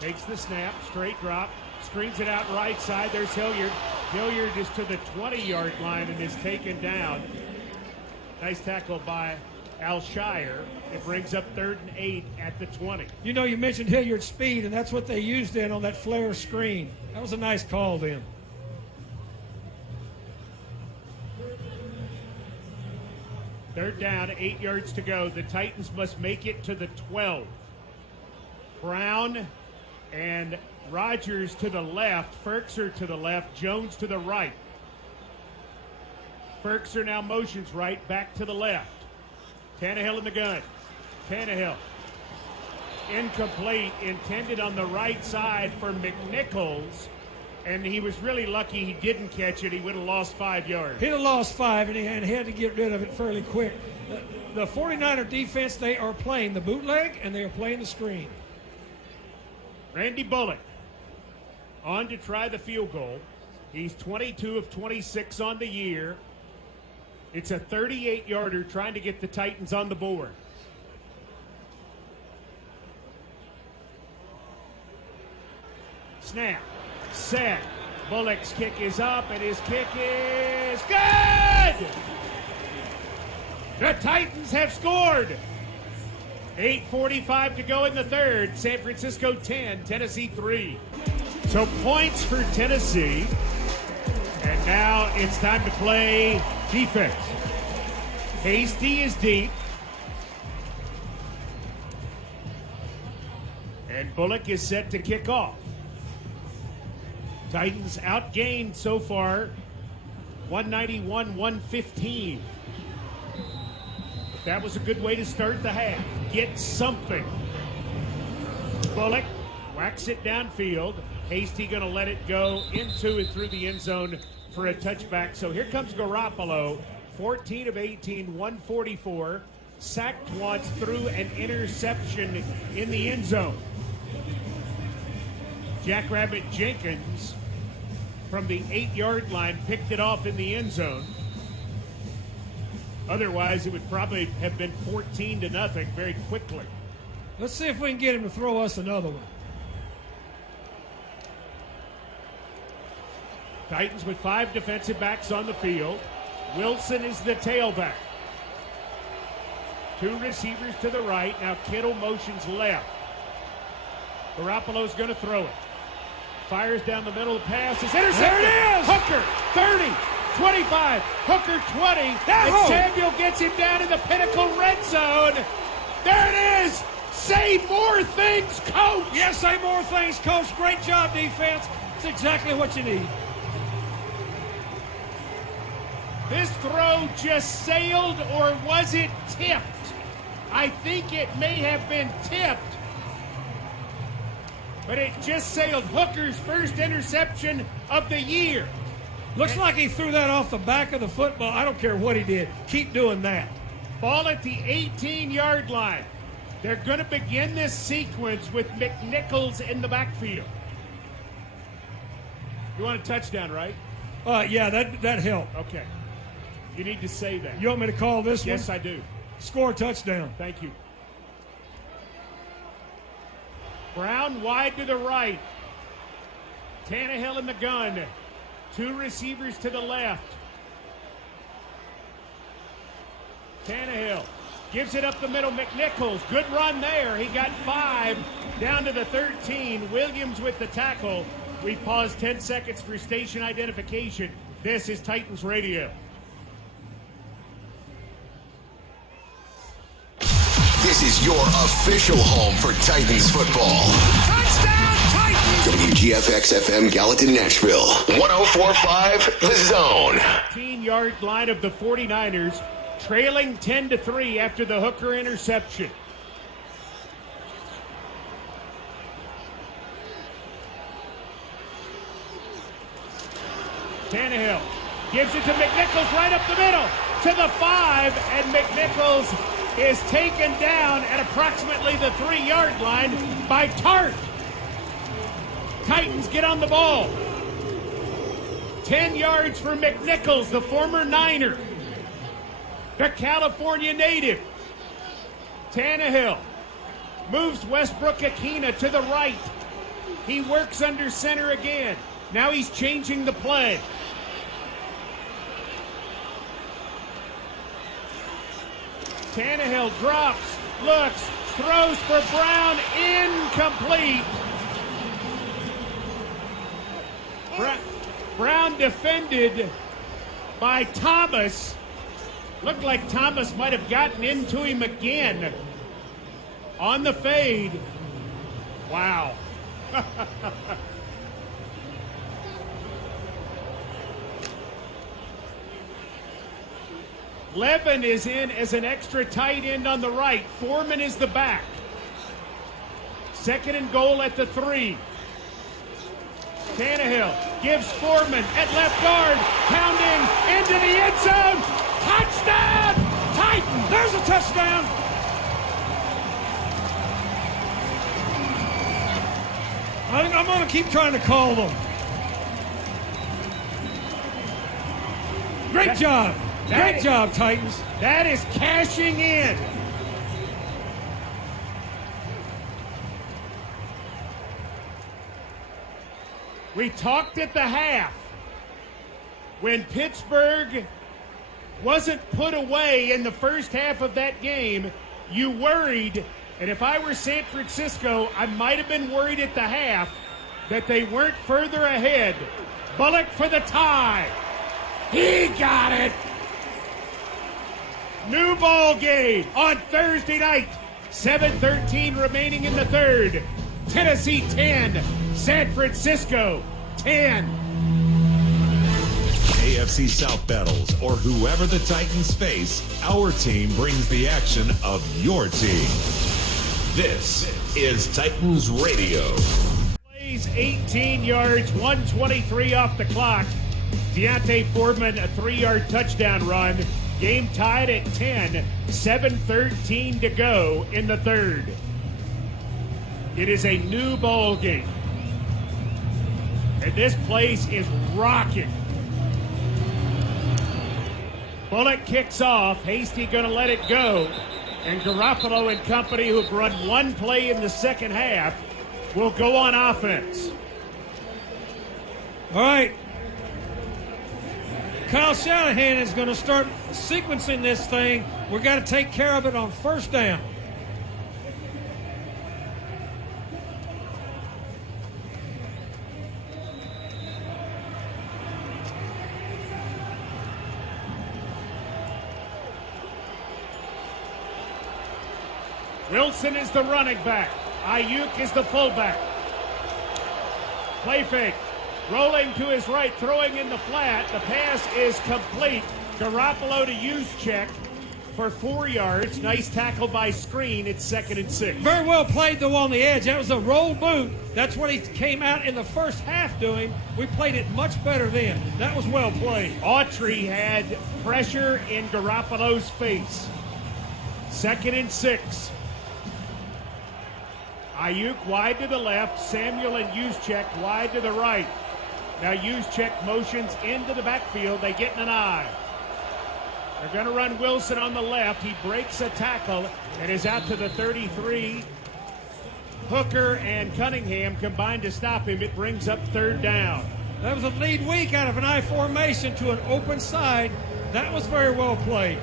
Takes the snap, straight drop, screens it out right side. There's Hilliard. Hilliard is to the 20-yard line and is taken down. Nice tackle by Alshire. It brings up 3rd and 8 at the 20. You know, you mentioned Hilliard's speed, and that's what they used in on that flare screen. That was a nice call then. Third down, 8 yards to go. The Titans must make it to the 12. Brown and Rogers to the left. Ferkser to the left. Jones to the right. Ferkser now motions right, back to the left. Tannehill in the gun. Tannehill. Incomplete, intended on the right side for McNichols. And he was really lucky he didn't catch it. He would have lost 5 yards. He'd have lost 5, and he had to get rid of it fairly quick. The 49er defense, they are playing the bootleg, and they are playing the screen. Randy Bullock on to try the field goal. He's 22 of 26 on the year. It's a 38-yarder trying to get the Titans on the board. Snap. Set. Bullock's kick is up, and his kick is good! The Titans have scored! 8:45 to go in the 3rd. San Francisco 10, Tennessee 3. So points for Tennessee. And now it's time to play defense. Hasty is deep. And Bullock is set to kick off. Titans outgained so far 191-115. That was a good way to start the half. Get something. Bullock whacks it downfield. Hasty going to let it go into and through the end zone for a touchback. So here comes Garoppolo, 14 of 18, 144. Sacked once, through an interception in the end zone. Jackrabbit Jenkins from the 8-yard line picked it off in the end zone. Otherwise, it would probably have been 14-0 very quickly. Let's see if we can get him to throw us another one. Titans with 5 defensive backs on the field. Wilson is the tailback. 2 receivers to the right. Now Kittle motions left. Garoppolo's going to throw it. Fires down the middle. The pass is intercepted. There it is! Hooker, 30, 25. Hooker, 20. And Samuel gets him down in the Pinnacle red zone. There it is. Say more things, Coach. Yes, say more things, Coach. Great job, defense. It's exactly what you need. This throw just sailed, or was it tipped? I think it may have been tipped. but it just sailed Hooker's first interception of the year. Looks like he threw that off the back of the football. I don't care what he did. Keep doing that. Ball at the 18-yard line. They're going to begin this sequence with McNichols in the backfield. You want a touchdown, right? Yeah, that helped. Okay. You need to say that. You want me to call this one? Yes, I do. Score a touchdown. Thank you. Brown wide to the right. Tannehill in the gun. 2 receivers to the left. Tannehill gives it up the middle. McNichols, good run there. He got 5 down to the 13. Williams with the tackle. We pause 10 seconds for station identification. This is Titans Radio. This is your official home for Titans football. Touchdown, Titans! WGFX-FM Gallatin, Nashville. 104.5 The Zone. 15-yard line of the 49ers, trailing 10-3 after the Hooker interception. Tannehill gives it to McNichols right up the middle to the 5, and McNichols is taken down at approximately the 3-yard line by Tart. Titans get on the ball. 10 yards for McNichols, the former Niner, the California native. Tannehill moves Westbrook-Akina to the right. He works under center again. Now he's changing the play. Tannehill drops, looks, throws for Brown, incomplete. Brown defended by Thomas. Looked like Thomas might have gotten into him again on the fade. Wow. Levin is in as an extra tight end on the right. Foreman is the back. 2nd and goal at the 3. Tannehill gives Foreman at left guard, pounding into the end zone. Touchdown, Titans! There's a touchdown. I think I'm going to keep trying to call them. Great job. Great job, Titans. That is cashing in. We talked at the half when Pittsburgh wasn't put away in the first half of that game. You worried, and if I were San Francisco, I might have been worried at the half that they weren't further ahead. Bullock for the tie. He got it. New ball game on Thursday night. 7:13 remaining in the third. Tennessee 10, San Francisco 10. AFC South battles or whoever the Titans face, our team brings the action of your team. This is Titans Radio. Plays 18 yards, 1:23 off the clock. Deontay Foreman, a 3-yard touchdown run. Game tied at 10, 7:13 to go in the third. It is a new ball game. And this place is rocking. Bullock kicks off. Hasty going to let it go. And Garoppolo and company, who've run one play in the second half, will go on offense. All right. Kyle Shanahan is going to start sequencing this thing. We've got to take care of it on first down. Wilson is the running back. Ayuk is the fullback. Play fake. Rolling to his right, throwing in the flat. The pass is complete. Garoppolo to Juszczyk. for 4 yards. Nice tackle by Screen. It's 2nd and 6. Very well played, though, on the edge. That was a roll boot. That's what he came out in the first half doing. We played it much better then. That was well played. Autry had pressure in Garoppolo's face. 2nd and 6. Ayuk wide to the left. Samuel and Juszczyk wide to the right. Now Juszczyk motions into the backfield. They get in an eye. They're going to run Wilson on the left. He breaks a tackle and is out to the 33. Hooker and Cunningham combined to stop him. It brings up 3rd down. That was a lead weak out of an I formation to an open side. That was very well played.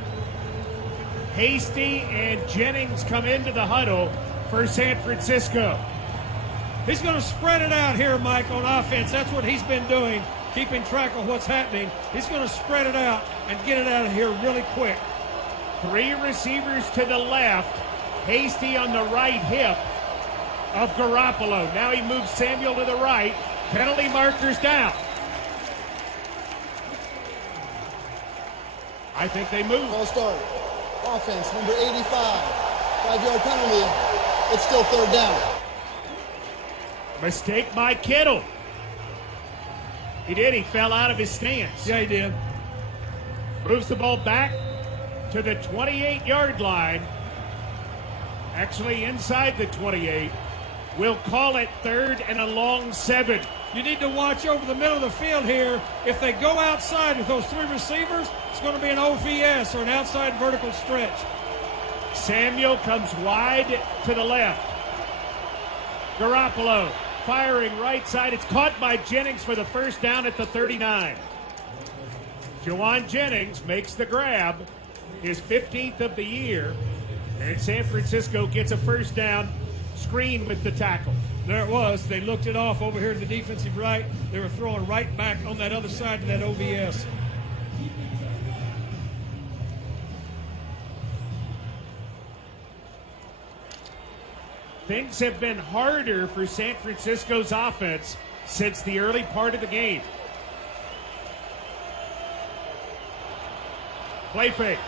Hasty and Jennings come into the huddle for San Francisco. He's going to spread it out here, Mike, on offense. That's what he's been doing, keeping track of what's happening. He's going to spread it out and get it out of here really quick. 3 receivers to the left. Hasty on the right hip of Garoppolo. Now he moves Samuel to the right. Penalty markers down. I think they move. False start. Offense, number 85. 5-yard penalty. It's still 3rd down. Mistake by Kittle. He did. He fell out of his stance. Yeah, he did. Moves the ball back to the 28-yard line. Actually inside the 28. We'll call it 3rd and a long 7. You need to watch over the middle of the field here. If they go outside with those 3 receivers, it's going to be an OVS or an outside vertical stretch. Samuel comes wide to the left. Garoppolo firing right side. It's caught by Jennings for the 1st down at the 39. Juwan Jennings makes the grab, his 15th of the year, and San Francisco gets a 1st down. Screen with the tackle. There it was. They looked it off over here to the defensive right. They were throwing right back on that other side to that OVS. Things have been harder for San Francisco's offense since the early part of the game. Play fake.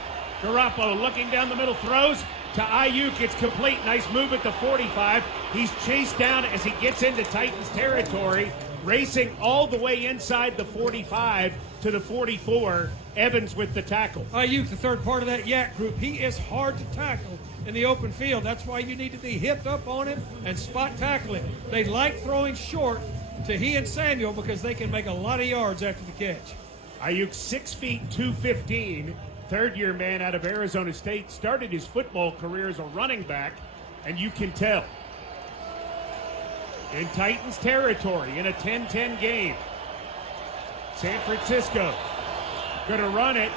Garoppolo looking down the middle, throws to Ayuk. It's complete. Nice move at the 45. He's chased down as he gets into Titans territory, racing all the way inside the 45 to the 44. Evans with the tackle. Ayuk, the 3rd part of that yak group, he is hard to tackle in the open field. That's why you need to be hipped up on him and spot tackle him. They like throwing short to he and Samuel because they can make a lot of yards after the catch. Ayuk 6 feet 215. 3rd-year man out of Arizona State, started his football career as a running back, and you can tell. In Titans territory in a 10-10 game. San Francisco going to run it,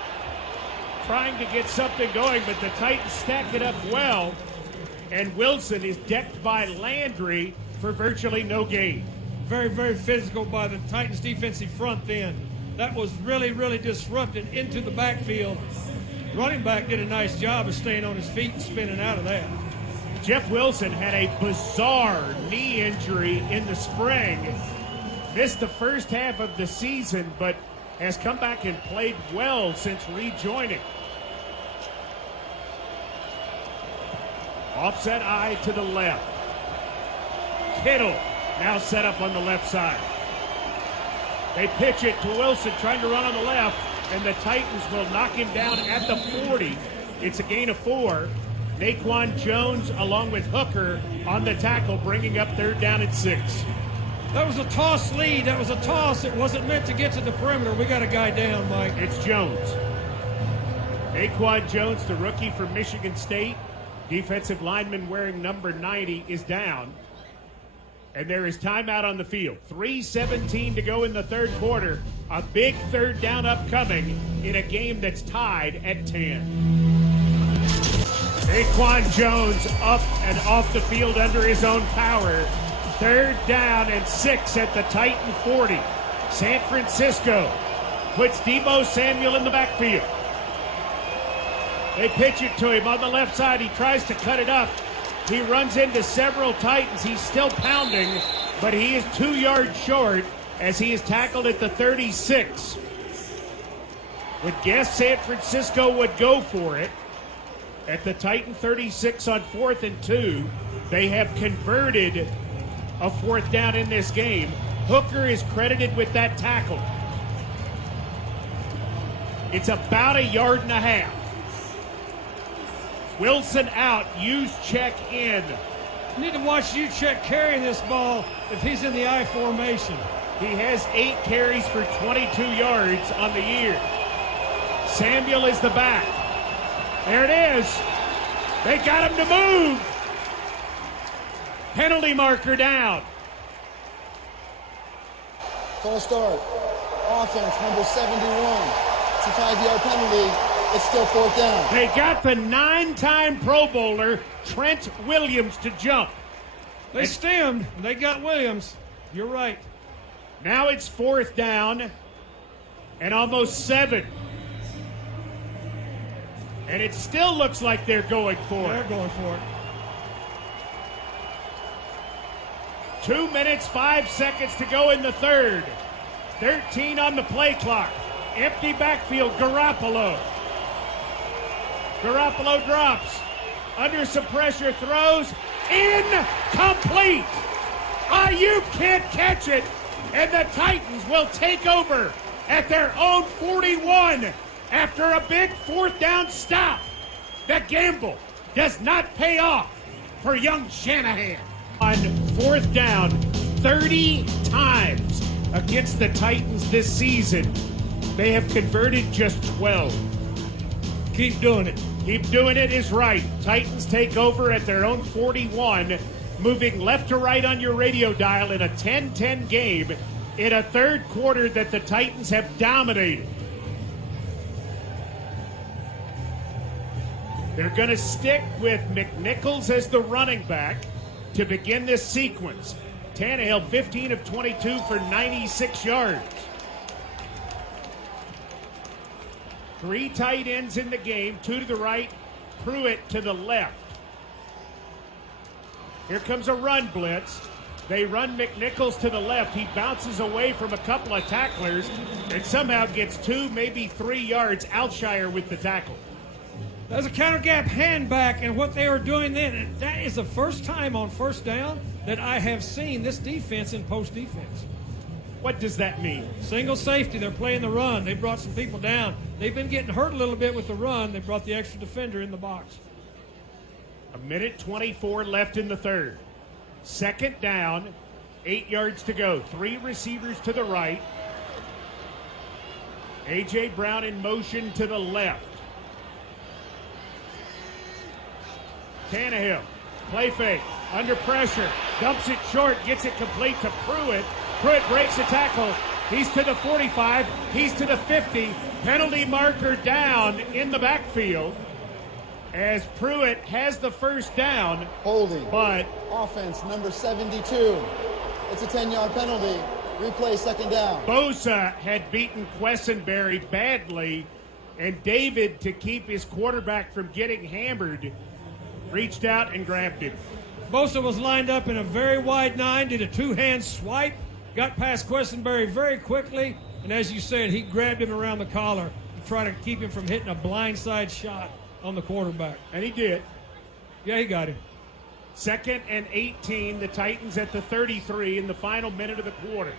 trying to get something going, but the Titans stack it up well, and Wilson is decked by Landry for virtually no gain. Very, very physical by the Titans defensive front then. That was really, really disrupted into the backfield. Running back did a nice job of staying on his feet and spinning out of that. Jeff Wilson had a bizarre knee injury in the spring. Missed the first half of the season, but has come back and played well since rejoining. Offset eye to the left. Kittle now set up on the left side. They pitch it to Wilson, trying to run on the left, and the Titans will knock him down at the 40. It's a gain of 4. Naquan Jones along with Hooker on the tackle, bringing up 3rd down at 6. That was a toss lead. That was a toss. It wasn't meant to get to the perimeter. We got a guy down, Mike. It's Jones. Naquan Jones, the rookie from Michigan State, defensive lineman wearing number 90, is down. And there is timeout on the field. 3:17 to go in the 3rd quarter. A big 3rd down upcoming in a game that's tied at 10. Naquan Jones up and off the field under his own power. 3rd down and 6 at the Titan 40. San Francisco puts Deebo Samuel in the backfield. They pitch it to him on the left side. He tries to cut it up. He runs into several Titans. He's still pounding, but he is 2 yards short as he is tackled at the 36. Would guess San Francisco would go for it. At the Titan 36 on 4th and 2, they have converted a 4th down in this game. Hooker is credited with that tackle. It's about 1.5 yards. Wilson out. Juszczyk in. You need to watch Juszczyk carry this ball if he's in the I formation. He has 8 carries for 22 yards on the year. Samuel is the back. There it is. They got him to move. Penalty marker down. False start. Offense, number 71. It's a 5-yard penalty. It's still 4th down. They got the 9-time Pro Bowler, Trent Williams, to jump. They stemmed. They got Williams. You're right. Now it's 4th down and almost 7. And it still looks like they're going for it. They're going for it. 2 minutes, 5 seconds to go in the third. 13 on the play clock. Empty backfield, Garoppolo. Garoppolo drops. Under some pressure, throws. Incomplete. Ayuk can't catch it. And the Titans will take over at their own 41 after a big 4th down stop. The gamble does not pay off for young Shanahan. On 4th down, 30 times against the Titans this season, they have converted just 12. Keep doing it. Keep doing it is right. Titans take over at their own 41, moving left to right on your radio dial in a 10-10 game in a third quarter that the Titans have dominated. They're going to stick with McNichols as the running back to begin this sequence. Tannehill, 15 of 22 for 96 yards. 3 tight ends in the game, 2 to the right, Pruitt to the left. Here comes a run blitz. They run McNichols to the left. He bounces away from a couple of tacklers and somehow gets 2, maybe 3 yards. Alshire with the tackle. That's a counter gap hand back, and what they were doing then, and that is the first time on 1st down that I have seen this defense in post defense. What does that mean? Single safety. They're playing the run. They brought some people down. They've been getting hurt a little bit with the run. They brought the extra defender in the box. 1:24 left in the third. 2nd down, 8 yards to go. 3 receivers to the right. A.J. Brown in motion to the left. Tannehill, play fake, under pressure, dumps it short, gets it complete to Pruitt. Pruitt breaks the tackle. He's to the 45. He's to the 50. Penalty marker down in the backfield as Pruitt has the 1st down. Holding. But offense, number 72. It's a 10-yard penalty. Replay 2nd down. Bosa had beaten Quessenberry badly, and David, to keep his quarterback from getting hammered, reached out and grabbed him. Bosa was lined up in a very wide 9, did a 2-hand swipe, got past Quessenberry very quickly, and as you said, he grabbed him around the collar to try to keep him from hitting a blindside shot on the quarterback. And he did. Yeah, he got him. 2nd and 18, the Titans at the 33 in the final minute of the quarter.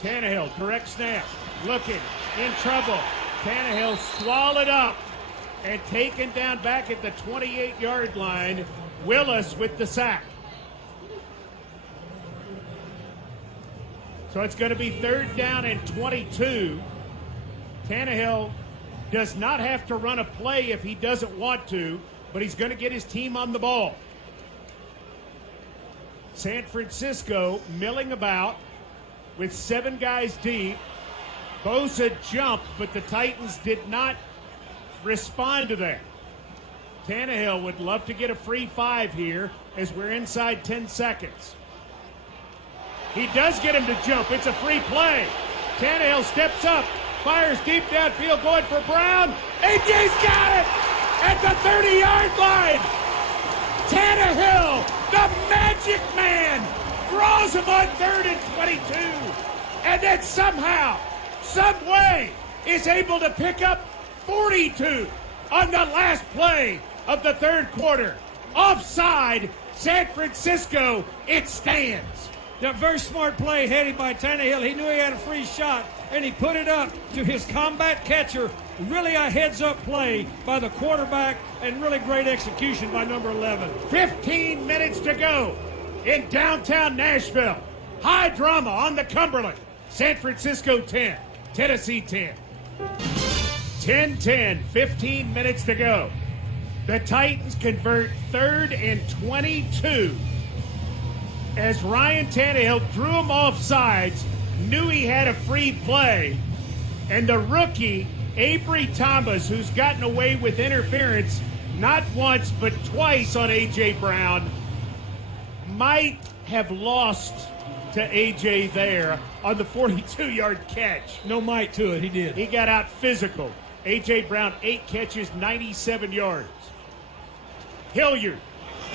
Tannehill, direct snap, looking, in trouble. Tannehill swallowed up and taken down back at the 28-yard line. Willis with the sack. So it's going to be 3rd down and 22. Tannehill does not have to run a play if he doesn't want to, but he's going to get his team on the ball. San Francisco milling about with 7 guys deep. Bosa jumped, but the Titans did not respond to that. Tannehill would love to get a free 5 here as we're inside 10 seconds. He does get him to jump. It's a free play. Tannehill steps up, fires deep downfield, going for Brown. AJ's got it at the 30-yard line. Tannehill, the magic man, draws him on 3rd and 22. And then somehow, some way, is able to pick up 42 on the last play of the third quarter. Offside, San Francisco, it stands. That very smart play headed by Tannehill. He knew he had a free shot, and he put it up to his combat catcher. Really a heads-up play by the quarterback, and really great execution by number 11. 15 minutes to go in downtown Nashville. High drama on the Cumberland. San Francisco 10, Tennessee 10. 10-10, 15 minutes to go. The Titans convert 3rd and 22 as Ryan Tannehill drew him off sides, knew he had a free play, and the rookie, Avery Thomas, who's gotten away with interference not once but twice on A.J. Brown, might have lost to A.J. there on the 42-yard catch. No might to it, he did. He got out physical. A.J. Brown, 8 catches, 97 yards. Hilliard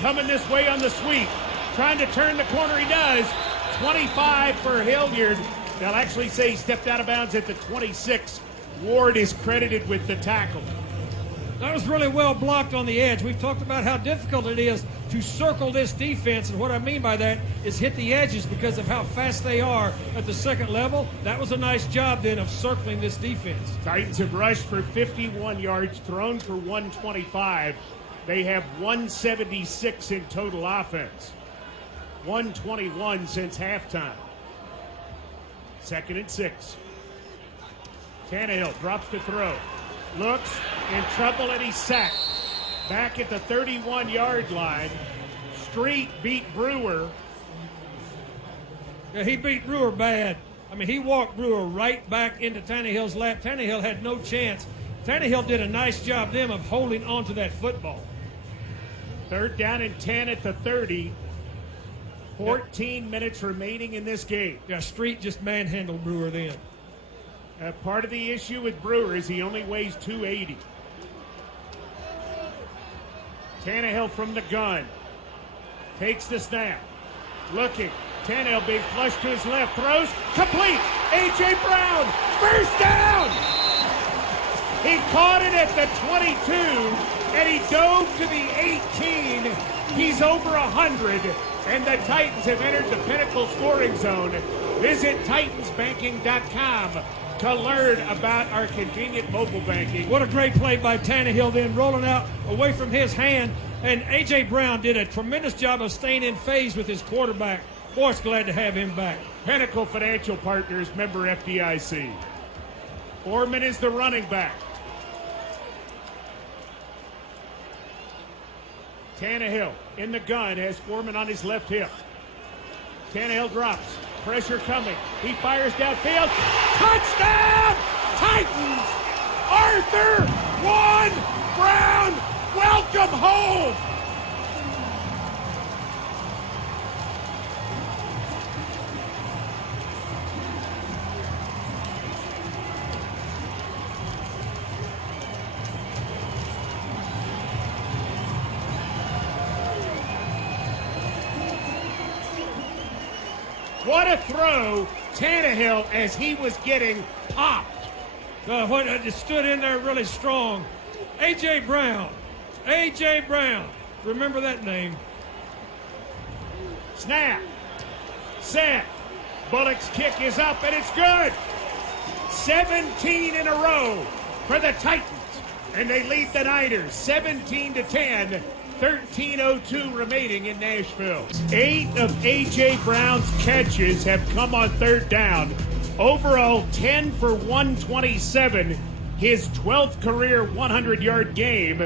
coming this way on the sweep. Trying to turn the corner, he does. 25 for Hilliard. They'll actually say he stepped out of bounds at the 26. Ward is credited with the tackle. That was really well blocked on the edge. We've talked about how difficult it is to circle this defense, and what I mean by that is hit the edges because of how fast they are at the second level. That was a nice job then of circling this defense. Titans have rushed for 51 yards, thrown for 125. They have 176 in total offense. 121 since halftime. 2nd and 6. Tannehill drops to throw. Looks in trouble and he's sacked. Back at the 31-yard line. Street beat Brewer. Yeah, he beat Brewer bad. I mean, he walked Brewer right back into Tannehill's lap. Tannehill had no chance. Tannehill did a nice job then of holding onto that football. 3rd down and 10 at the 30. 14 minutes remaining in this game. Yeah, Street just manhandled Brewer then. Part of the issue with Brewer is he only weighs 280. Tannehill from the gun. Takes the snap. Looking. Tannehill being flushed to his left. Throws. Complete. A.J. Brown. First down. He caught it at the 22, and he dove to the 18. He's over 100, and the Titans have entered the pinnacle scoring zone. Visit TitansBanking.com to learn about our convenient mobile banking. What a great play by Tannehill then, rolling out away from his hand. And A.J. Brown did a tremendous job of staying in phase with his quarterback. Boy, it's glad to have him back. Pinnacle Financial Partners, member FDIC. Foreman is the running back. Tannehill in the gun has Foreman on his left hip. Tannehill drops. Pressure coming. He fires downfield. Touchdown! Titans! Arthur Juan Brown, welcome home! What a throw, Tannehill, as he was getting popped. Just stood in there really strong. A.J. Brown. A.J. Brown. Remember that name. Snap. Set. Bullock's kick is up, and it's good. 17 in a row for the Titans. And they lead the Niners 17-10. 13:02 remaining in Nashville. 8 of A.J. Brown's catches have come on 3rd down. Overall, 10 for 127, his 12th career 100-yard game.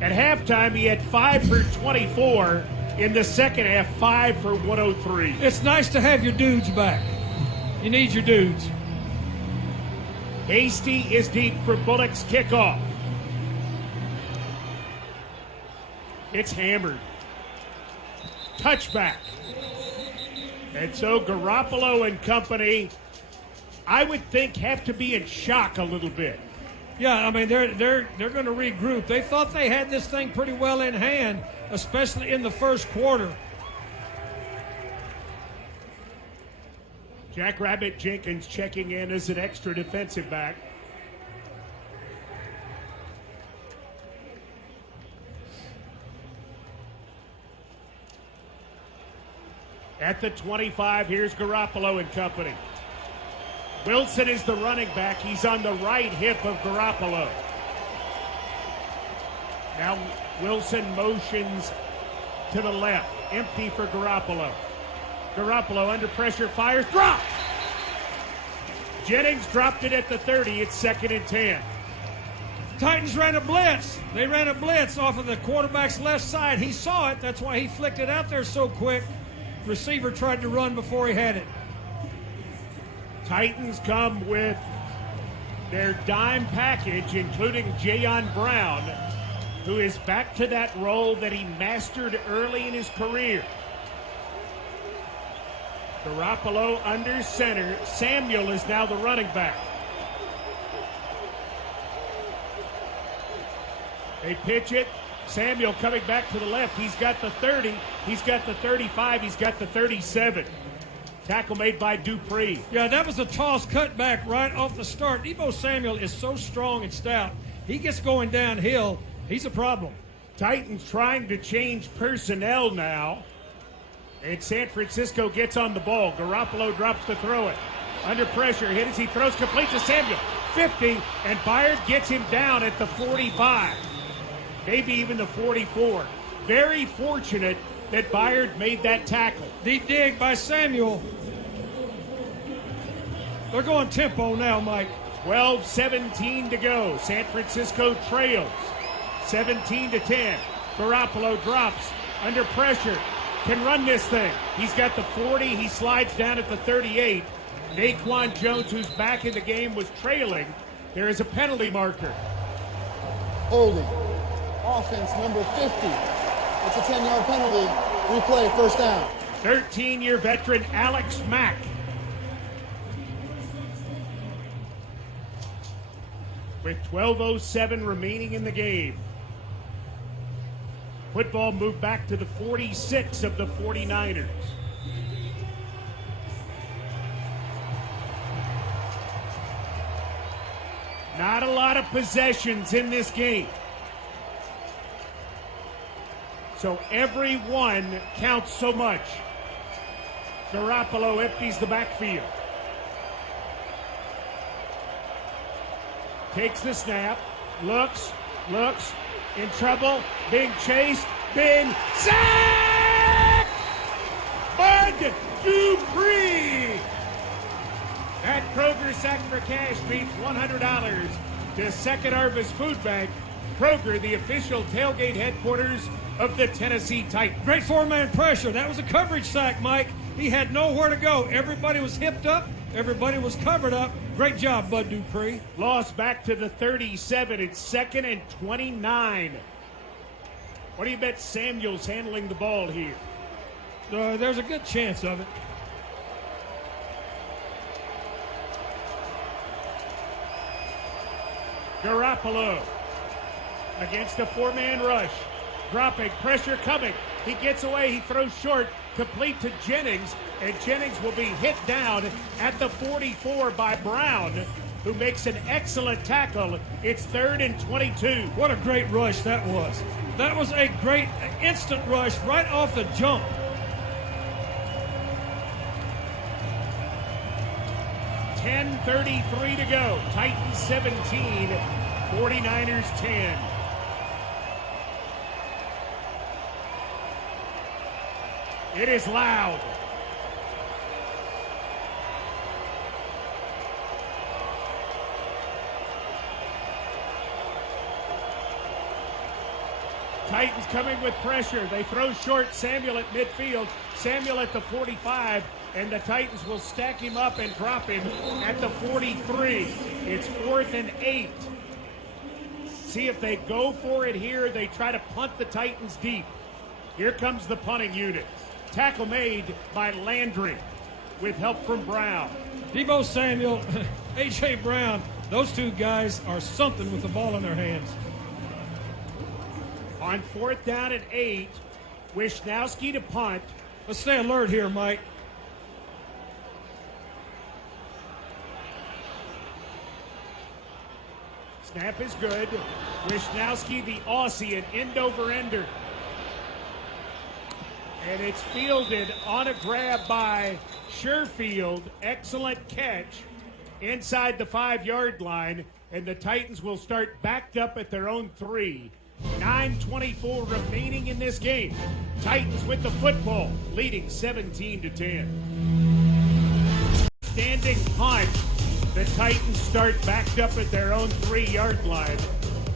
At halftime, he had 5 for 24. In the second half, 5 for 103. It's nice to have your dudes back. You need your dudes. Hasty is deep for Bullock's kickoff. It's hammered. Touchback. And so Garoppolo and company, I would think, have to be in shock a little bit. Yeah, I mean, they're going to regroup. They thought they had this thing pretty well in hand, especially in the first quarter. Jackrabbit Jenkins checking in as an extra defensive back. At the 25, here's Garoppolo and company. Wilson is the running back. He's on the right hip of Garoppolo. Now Wilson motions to the left. Empty for Garoppolo. Garoppolo under pressure, fires, drop! Jennings dropped it at the 30. It's 2nd and 10. Titans ran a blitz. They ran a blitz off of the quarterback's left side. He saw it. That's why he flicked it out there so quick. Receiver tried to run before he had it. Titans come with their dime package, including Jayon Brown, who is back to that role that he mastered early in his career. Garoppolo under center. Samuel is now the running back. They pitch it. Samuel coming back to the left. He's got the 30. He's got the 35. He's got the 37. Tackle made by Dupree. Yeah, that was a toss cut back right off the start. Deebo Samuel is so strong and stout. He gets going downhill. He's a problem. Titans trying to change personnel now. And San Francisco gets on the ball. Garoppolo drops to throw it. Under pressure, hit as he throws, complete to Samuel. 50, and Byard gets him down at the 45. Maybe even the 44. Very fortunate that Byard made that tackle. Deep dig by Samuel. They're going tempo now, Mike. 12-17 to go. San Francisco trails. 17-10. Garoppolo drops under pressure. Can run this thing. He's got the 40. He slides down at the 38. Naquan Jones, who's back in the game, was trailing. There is a penalty marker. Holding. Offense number 50. It's a 10-yard penalty. Replay, first down. 13-year veteran Alex Mack. With 12:07 remaining in the game. Football moved back to the 46 of the 49ers. Not a lot of possessions in this game. So every one counts so much. Garoppolo empties the backfield. Takes the snap, looks, in trouble, being chased, been sacked! Bud Dupree! That Kroger Sack for Cash means $100 to Second Harvest Food Bank. Kroger, the official tailgate headquarters of the Tennessee Titans. Great four-man pressure. That was a coverage sack, Mike. He had nowhere to go. Everybody was hipped up. Everybody was covered up. Great job, Bud Dupree. Lost back to the 37. It's 2nd and 29. What do you bet Samuel's handling the ball here? There's a good chance of it. Garoppolo against a four-man rush. Dropping, pressure coming. He gets away, he throws short, complete to Jennings, and Jennings will be hit down at the 44 by Brown, who makes an excellent tackle. It's 3rd and 22. What a great rush that was. That was a great instant rush right off the jump. $10:33 to go. Titans 17, 49ers 10. It is loud. Titans coming with pressure. They throw short. Samuel at midfield. Samuel at the 45. And the Titans will stack him up and drop him at the 43. It's 4th and 8. See if they go for it here. They try to punt the Titans deep. Here comes the punting unit. Tackle made by Landry with help from Brown. Deebo Samuel, A.J. Brown, those two guys are something with the ball in their hands. On 4th down and 8, Wishnowski to punt. Let's stay alert here, Mike. Snap is good. Wishnowski, the Aussie, an end-over-ender. And it's fielded on a grab by Sherfield. Excellent catch inside the 5-yard line. And the Titans will start backed up at their own 3. 9:24 remaining in this game. Titans with the football, leading 17-10. Standing punt. The Titans start backed up at their own 3-yard line.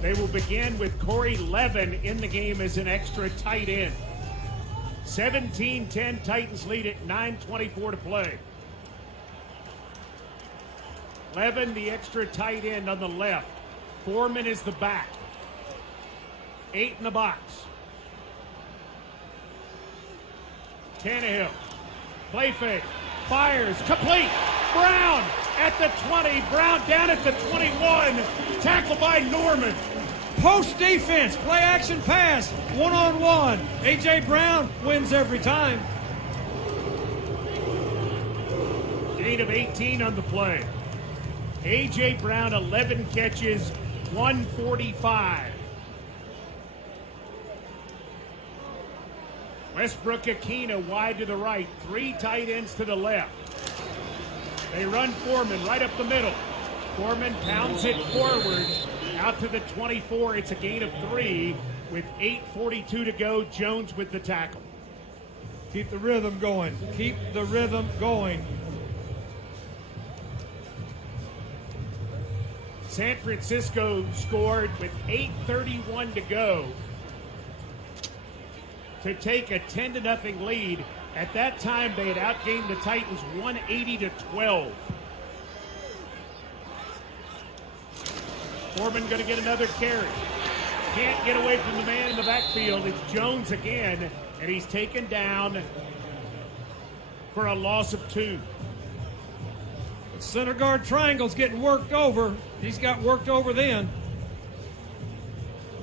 They will begin with Corey Levin in the game as an extra tight end. 17-10, Titans lead at 9:24 to play. Levin, the extra tight end on the left. Foreman is the back. 8 in the box. Tannehill. Play fake. Fires. Complete. Brown at the 20. Brown down at the 21. Tackled by Norman. Post defense. Play action pass. 1-on-1. A.J. Brown wins every time. Gain of 18 on the play. A.J. Brown, 11 catches, 145. Westbrook-Akina wide to the right, 3 tight ends to the left. They run Foreman right up the middle. Foreman pounds it forward out to the 24. It's a gain of 3 with 8:42 to go. Jones with the tackle. Keep the rhythm going. Keep the rhythm going. San Francisco scored with 8:31 to go to take a 10-0 lead. At that time, they had outgained the Titans 180-12. Foreman going to get another carry. Can't get away from the man in the backfield. It's Jones again, and he's taken down for a loss of 2. The center guard triangle's getting worked over. He's got worked over then.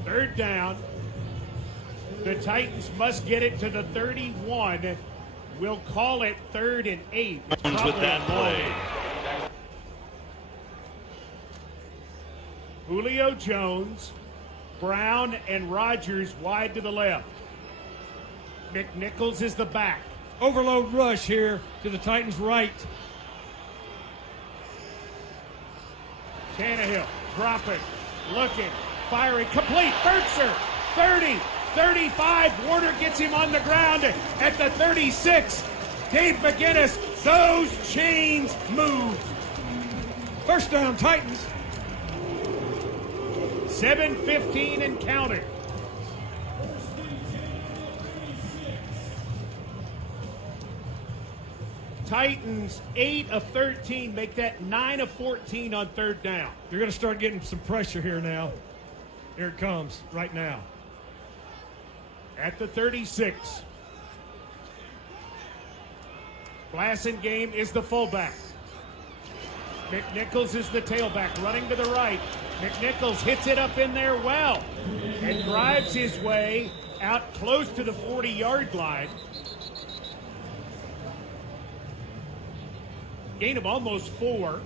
3rd down. The Titans must get it to the 31. We'll call it 3rd and 8. With that play. Julio Jones, Brown, and Rogers wide to the left. McNichols is the back. Overload rush here to the Titans' right. Tannehill dropping, looking, firing, complete. Bertzer, 30, 35. Warner gets him on the ground at the 36. Dave McGinnis, those chains move. First down, Titans. 7:15 and counting. Titans 8 of 13, make that 9 of 14 on 3rd down. You're going to start getting some pressure here now. Here it comes right now. At the 36. Blasingame is the fullback. McNichols is the tailback, running to the right. McNichols hits it up in there well and drives his way out close to the 40-yard line. Gain of almost 4.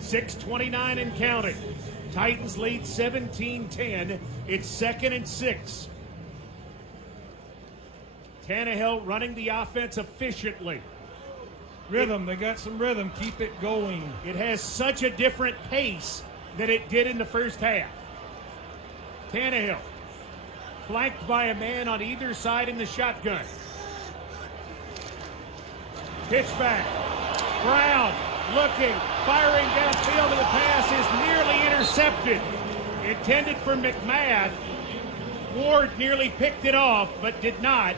.6:29 and counting. Titans lead 17-10. It's 2nd and 6. Tannehill running the offense efficiently. Rhythm, they got some rhythm. Keep it going. It has such a different pace than it did in the first half. Tannehill, flanked by a man on either side in the shotgun. Pitch back. Brown looking, firing downfield, and the pass is nearly intercepted. Intended for McMath. Ward nearly picked it off, but did not,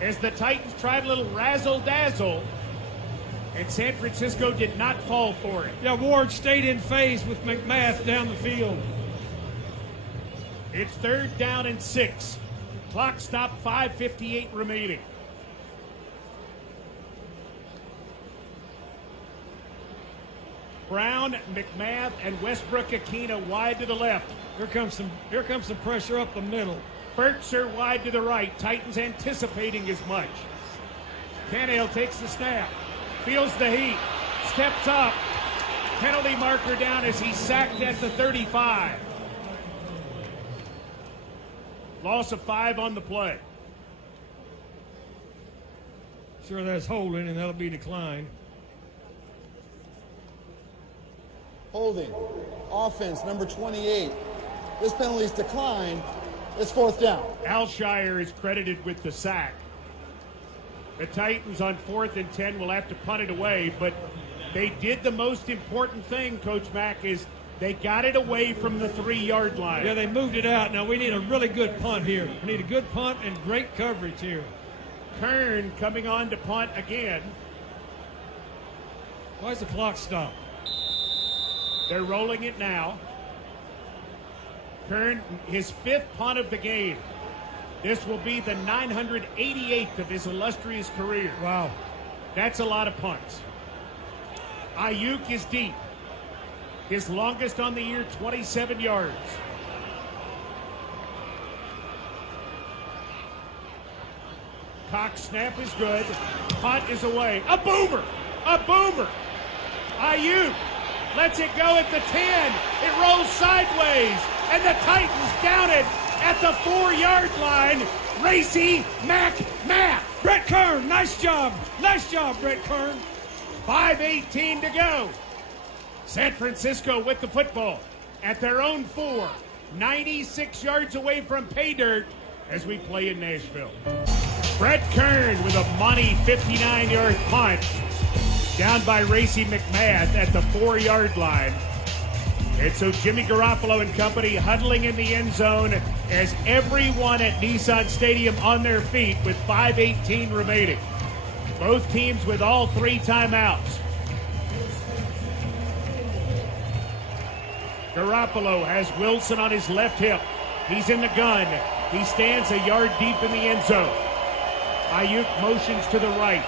as the Titans tried a little razzle-dazzle, and San Francisco did not fall for it. Yeah, Ward stayed in phase with McMath down the field. It's 3rd down and 6. Clock stop, 5:58 remaining. Brown, McMath, and Westbrook-Akina wide to the left. Here comes some pressure up the middle. Bertzer wide to the right. Titans anticipating as much. Tannehill takes the snap. Feels the heat. Steps up. Penalty marker down as he's sacked at the 35. Loss of 5 on the play. Sure, that's holding, and that'll be declined. Holding. Offense, number 28. This penalty is declined. It's 4th down. Alshire is credited with the sack. The Titans on 4th and 10 will have to punt it away, but they did the most important thing, Coach Mack, is they got it away from the 3-yard line. Yeah, they moved it out. Now we need a really good punt here. We need a good punt and great coverage here. Kern coming on to punt again. Why is the clock stopped? They're rolling it now. Kern, his 5th punt of the game. This will be the 988th of his illustrious career. Wow. That's a lot of punts. Ayuk is deep. His longest on the year, 27 yards. Cock snap is good. Punt is away. A boomer! A boomer! Ayuk lets it go at the 10. It rolls sideways. And the Titans down it at the 4-yard line. Racy Mac. Brett Kern, nice job. Nice job, Brett Kern. 5:18 to go. San Francisco with the football at their own 4. 96 yards away from pay dirt as we play in Nashville. Brett Kern with a money 59-yard punt. Down by Racy McMath at the 4-yard line. And so Jimmy Garoppolo and company huddling in the end zone as everyone at Nissan Stadium on their feet with 5:18 remaining. Both teams with all 3 timeouts. Garoppolo has Wilson on his left hip. He's in the gun. He stands a yard deep in the end zone. Ayuk motions to the right.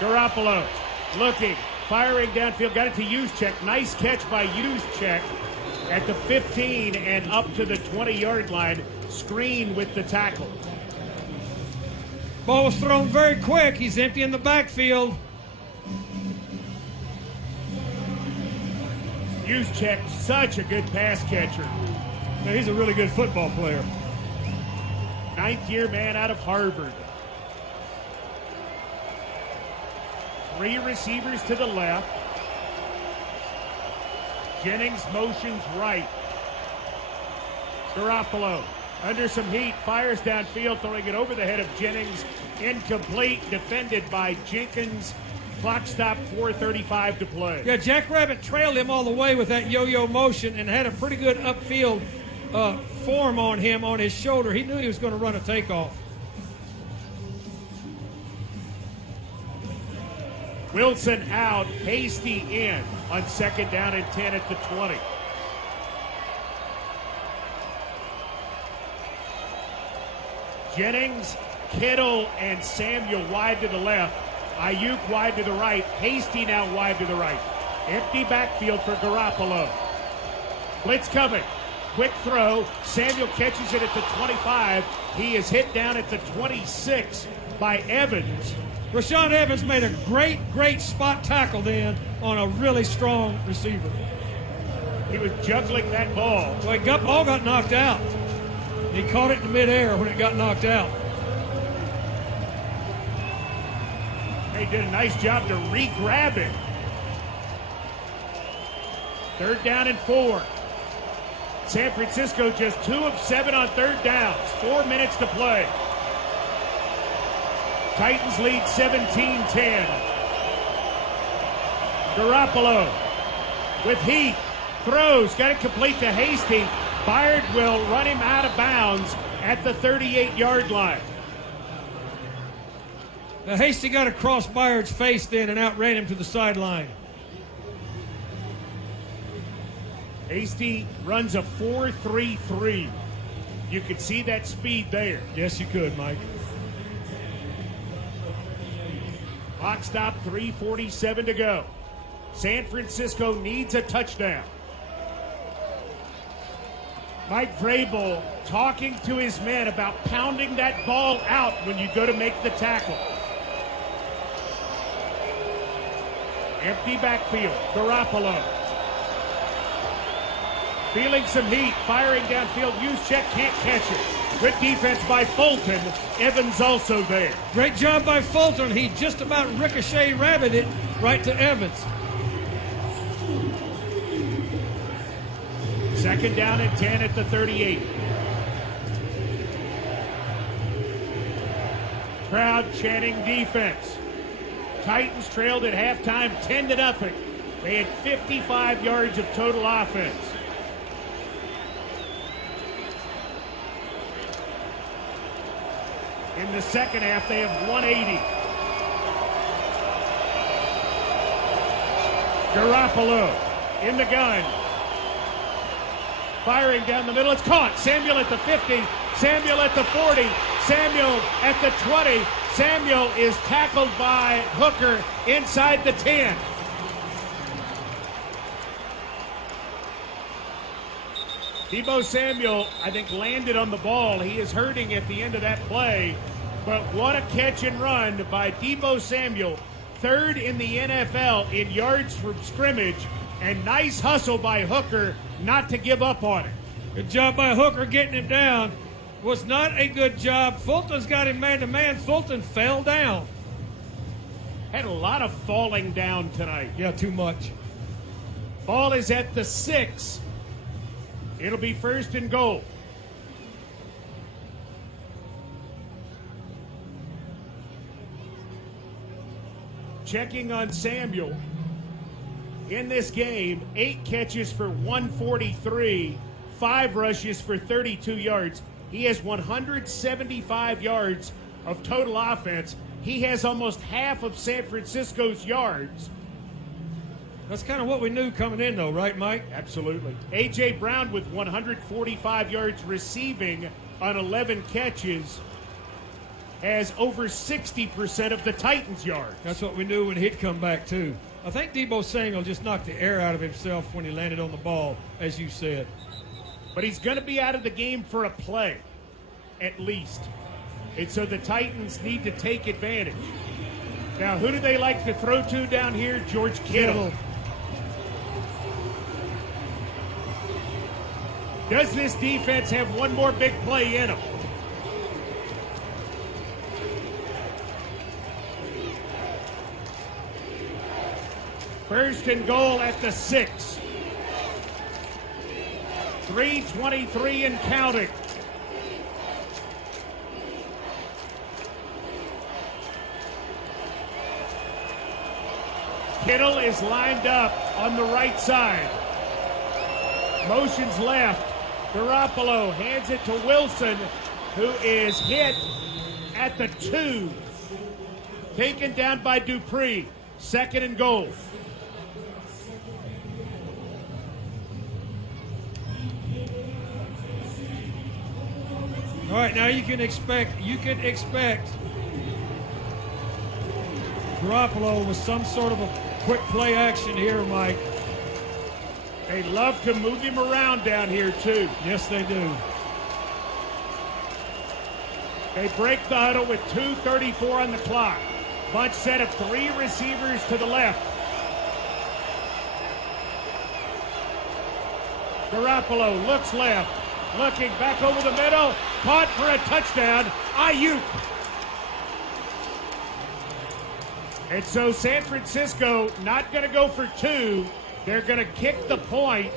Garoppolo looking, firing downfield, got it to Juszczyk. Nice catch by Juszczyk at the 15 and up to the 20-yard line. Screen with the tackle. Ball was thrown very quick. He's empty in the backfield. Juszczyk, such a good pass catcher. Now, he's a really good football player. 9th-year man out of Harvard. 3 receivers to the left. Jennings motions right. Garoppolo under some heat, fires downfield, throwing it over the head of Jennings. Incomplete, defended by Jenkins. Clock stop, 4:35 to play. Yeah, Jack Rabbit trailed him all the way with that yo-yo motion and had a pretty good upfield form on him on his shoulder. He knew he was going to run a takeoff. Wilson out, Hasty in on 2nd down and 10 at the 20. Jennings, Kittle, and Samuel wide to the left. Ayuk wide to the right. Hasty now wide to the right. Empty backfield for Garoppolo. Blitz coming. Quick throw. Samuel catches it at the 25. He is hit down at the 26 by Evans. Rashaan Evans made a great spot tackle then on a really strong receiver. He was juggling that ball. Well, ball got knocked out. He caught it in midair when it got knocked out. They did a nice job to re-grab it. 3rd down and 4. San Francisco just 2 of 7 on 3rd downs. 4 minutes to play. Titans lead 17-10. Garoppolo with heat. Throws. Got it complete to Hasty. Byard will run him out of bounds at the 38-yard line. Now, Hasty got across Byard's face then and outran him to the sideline. Hasty runs a 4.33. You could see that speed there. Yes, you could, Mike. Clock stop, 3:47 to go. San Francisco needs a touchdown. Mike Vrabel talking to his men about pounding that ball out when you go to make the tackle. Empty backfield. Garoppolo Feeling some heat, firing downfield. Juszczyk can't catch it. Good defense by Fulton. Evans also there. Great job by Fulton. He just about ricochet-rabbited it right to Evans. Second down and 10 at the 38. Crowd chanting defense. Titans trailed at halftime 10-0. They had 55 yards of total offense. In the second half, they have 180. Garoppolo in the gun. Firing down the middle. It's caught. Samuel at the 50. Samuel at the 40. Samuel at the 20. Samuel is tackled by Hooker inside the 10. Deebo Samuel, I think, landed on the ball. He is hurting at the end of that play. But what a catch and run by Deebo Samuel. Third in the NFL in yards from scrimmage. And nice hustle by Hooker not to give up on it. Good job by Hooker getting him down. Was not a good job. Fulton's got him man-to-man. Fulton fell down. Had a lot of falling down tonight. Yeah, too much. Ball is at the 6. It'll be first and goal. Checking on Samuel. In this game, 8 catches for 143, 5 rushes for 32 yards. He has 175 yards of total offense. He has almost half of San Francisco's yards. That's kind of what we knew coming in, though, right, Mike? Absolutely. A.J. Brown with 145 yards receiving on 11 catches has over 60% of the Titans' yards. That's what we knew when he'd come back, too. I think Deebo Samuel just knocked the air out of himself when he landed on the ball, as you said. But he's going to be out of the game for a play, at least. And so the Titans need to take advantage. Now, who do they like to throw to down here? George Kittle. Does this defense have one more big play in them? First and goal at the 6. 3:23 and counting. Kittle is lined up on the right side. Motions left. Garoppolo hands it to Wilson, who is hit at the 2. Taken down by Dupree. Second and goal. All right, now you can expect Garoppolo with some sort of a quick play action here, Mike. They love to move him around down here, too. Yes, they do. They break the huddle with 2:34 on the clock. Bunch set of 3 receivers to the left. Garoppolo looks left. Looking back over the middle. Caught for a touchdown. Ayuk. And so San Francisco not going to go for 2. They're going to kick the point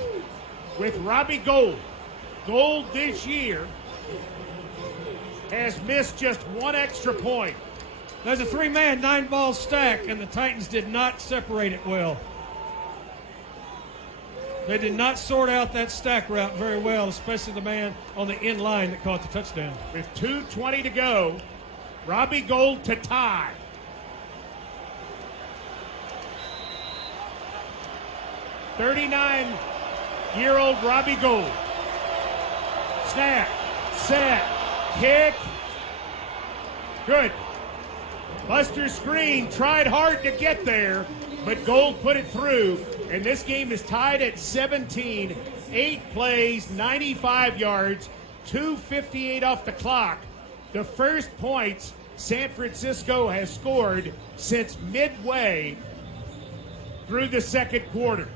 with Robbie Gould. Gould this year has missed just 1 extra point. There's a 3-man 9-ball stack, and the Titans did not separate it well. They did not sort out that stack route very well, especially the man on the end line that caught the touchdown. With 2:20 to go, Robbie Gould to tie. "39-year-old Robbie Gould. Snap, set, kick. Good. Buster Screen tried hard to get there, but Gould put it through. And this game is tied at 17. 8 plays, 95 yards, 2:58 off the clock. The first points San Francisco has scored since midway through the second quarter.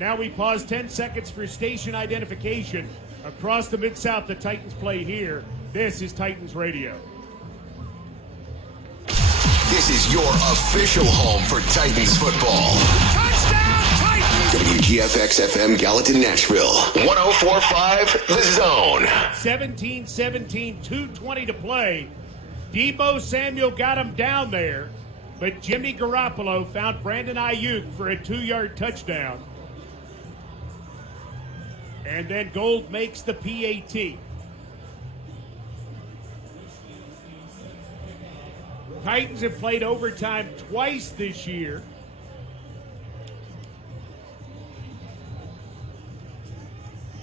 Now we pause 10 seconds for station identification. Across the Mid-South, the Titans play here. This is Titans Radio. This is your official home for Titans football. Touchdown, Titans! WGFX-FM Gallatin, Nashville. 104.5 The Zone. 17-17, 2:20 to play. Deebo Samuel got him down there, but Jimmy Garoppolo found Brandon Ayuk for a 2-yard touchdown. And then Gold makes the PAT. Titans have played overtime twice this year.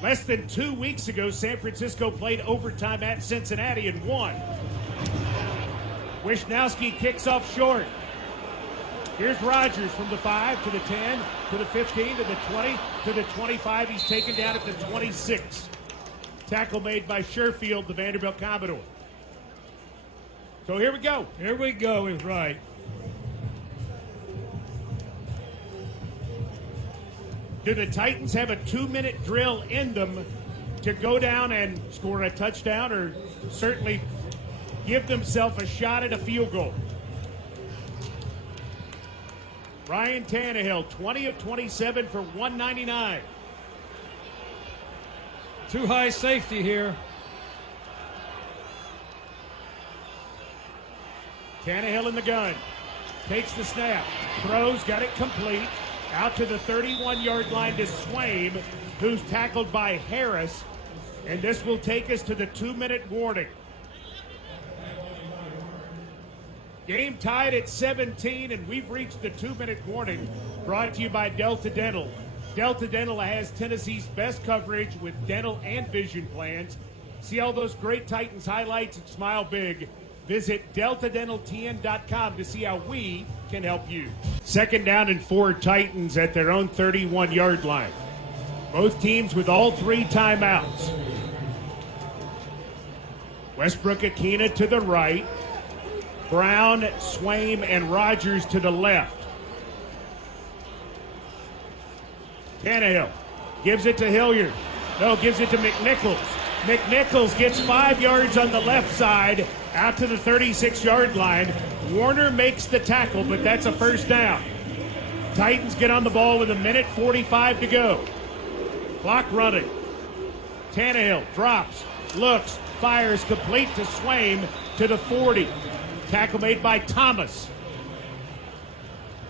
Less than 2 weeks ago, San Francisco played overtime at Cincinnati and won. Wishnowski kicks off short. Here's Rodgers from the 5 to the 10 to the 15 to the 20 to the 25. He's taken down at the 26. Tackle made by Sherfield, the Vanderbilt Commodore. So here we go. Here we go is right. Do the Titans have a 2-minute drill in them to go down and score a touchdown or certainly give themselves a shot at a field goal? Ryan Tannehill, 20 of 27 for 199. Too high safety here. Tannehill in the gun. Takes the snap. Throws, got it complete. Out to the 31-yard line to Swaim, who's tackled by Harris. And this will take us to the 2-minute warning. Game tied at 17, and we've reached the 2-minute warning. Brought to you by Delta Dental. Delta Dental has Tennessee's best coverage with dental and vision plans. See all those great Titans highlights and smile big. Visit deltadentaltn.com to see how we can help you. 2nd down and 4, Titans at their own 31-yard line. Both teams with all 3 timeouts. Westbrook Akina to the right. Brown, Swaim, and Rodgers to the left. Tannehill gives it to Hilliard. No, gives it to McNichols. McNichols gets 5 yards on the left side, out to the 36-yard line. Warner makes the tackle, but that's a first down. Titans get on the ball with 1:45 to go. Clock running. Tannehill drops, looks, fires, complete to Swaim to the 40. Tackle made by Thomas.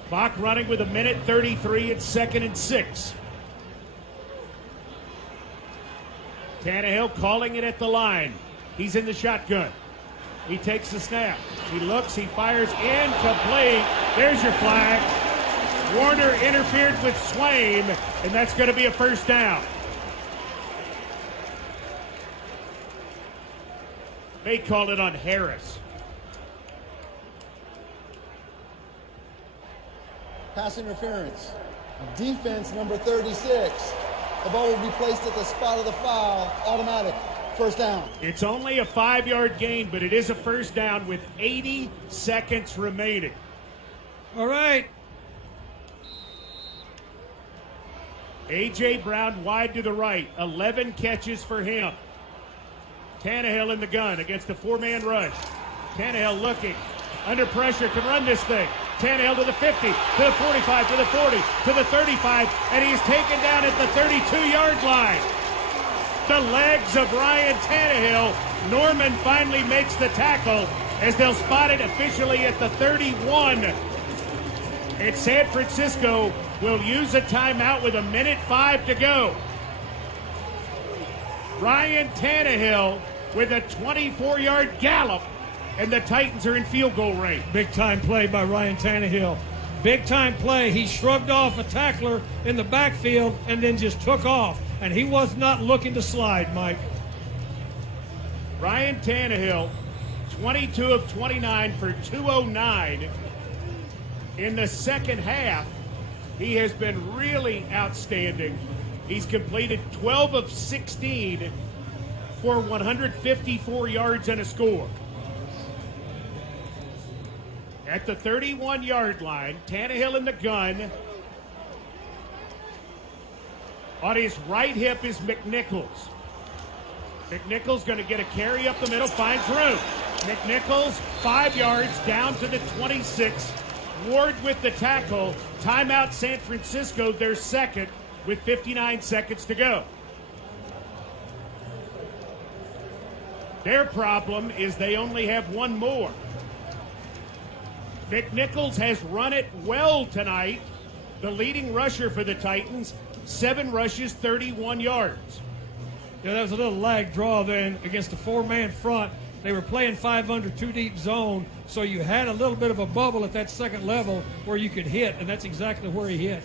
Clock running with 1:33. It's 2nd and 6. Tannehill calling it at the line. He's in the shotgun. He takes the snap. He looks, he fires, incomplete. There's your flag. Warner interfered with Swaim, and that's going to be a first down. They called it on Harris. Pass interference. Defense number 36. The ball will be placed at the spot of the foul. Automatic. First down. It's only a 5-yard gain, but it is a first down with 80 seconds remaining. All right. A.J. Brown wide to the right. 11 catches for him. Tannehill in the gun against a 4-man rush. Tannehill looking. Under pressure, can run this thing. Tannehill to the 50, to the 45, to the 40, to the 35, and he's taken down at the 32-yard line. The legs of Ryan Tannehill. Norman finally makes the tackle as they'll spot it officially at the 31. And San Francisco will use a timeout with 1:05 to go. Ryan Tannehill with a 24-yard gallop, and the Titans are in field goal range. Big time play by Ryan Tannehill. Big time play. He shrugged off a tackler in the backfield and then just took off. And he was not looking to slide, Mike. Ryan Tannehill, 22 of 29 for 209. In the second half, he has been really outstanding. He's completed 12 of 16 for 154 yards and a score. At the 31-yard line, Tannehill in the gun. On his right hip is McNichols. McNichols going to get a carry up the middle, finds room. McNichols, 5 yards, down to the 26. Ward with the tackle. Timeout San Francisco, their second, with 59 seconds to go. Their problem is they only have one more. McNichols has run it well tonight. The leading rusher for the Titans, 7 rushes, 31 yards. Yeah, that was a little lag draw then against a 4-man front. They were playing 5 under 2 deep zone, so you had a little bit of a bubble at that second level where you could hit, and that's exactly where he hit.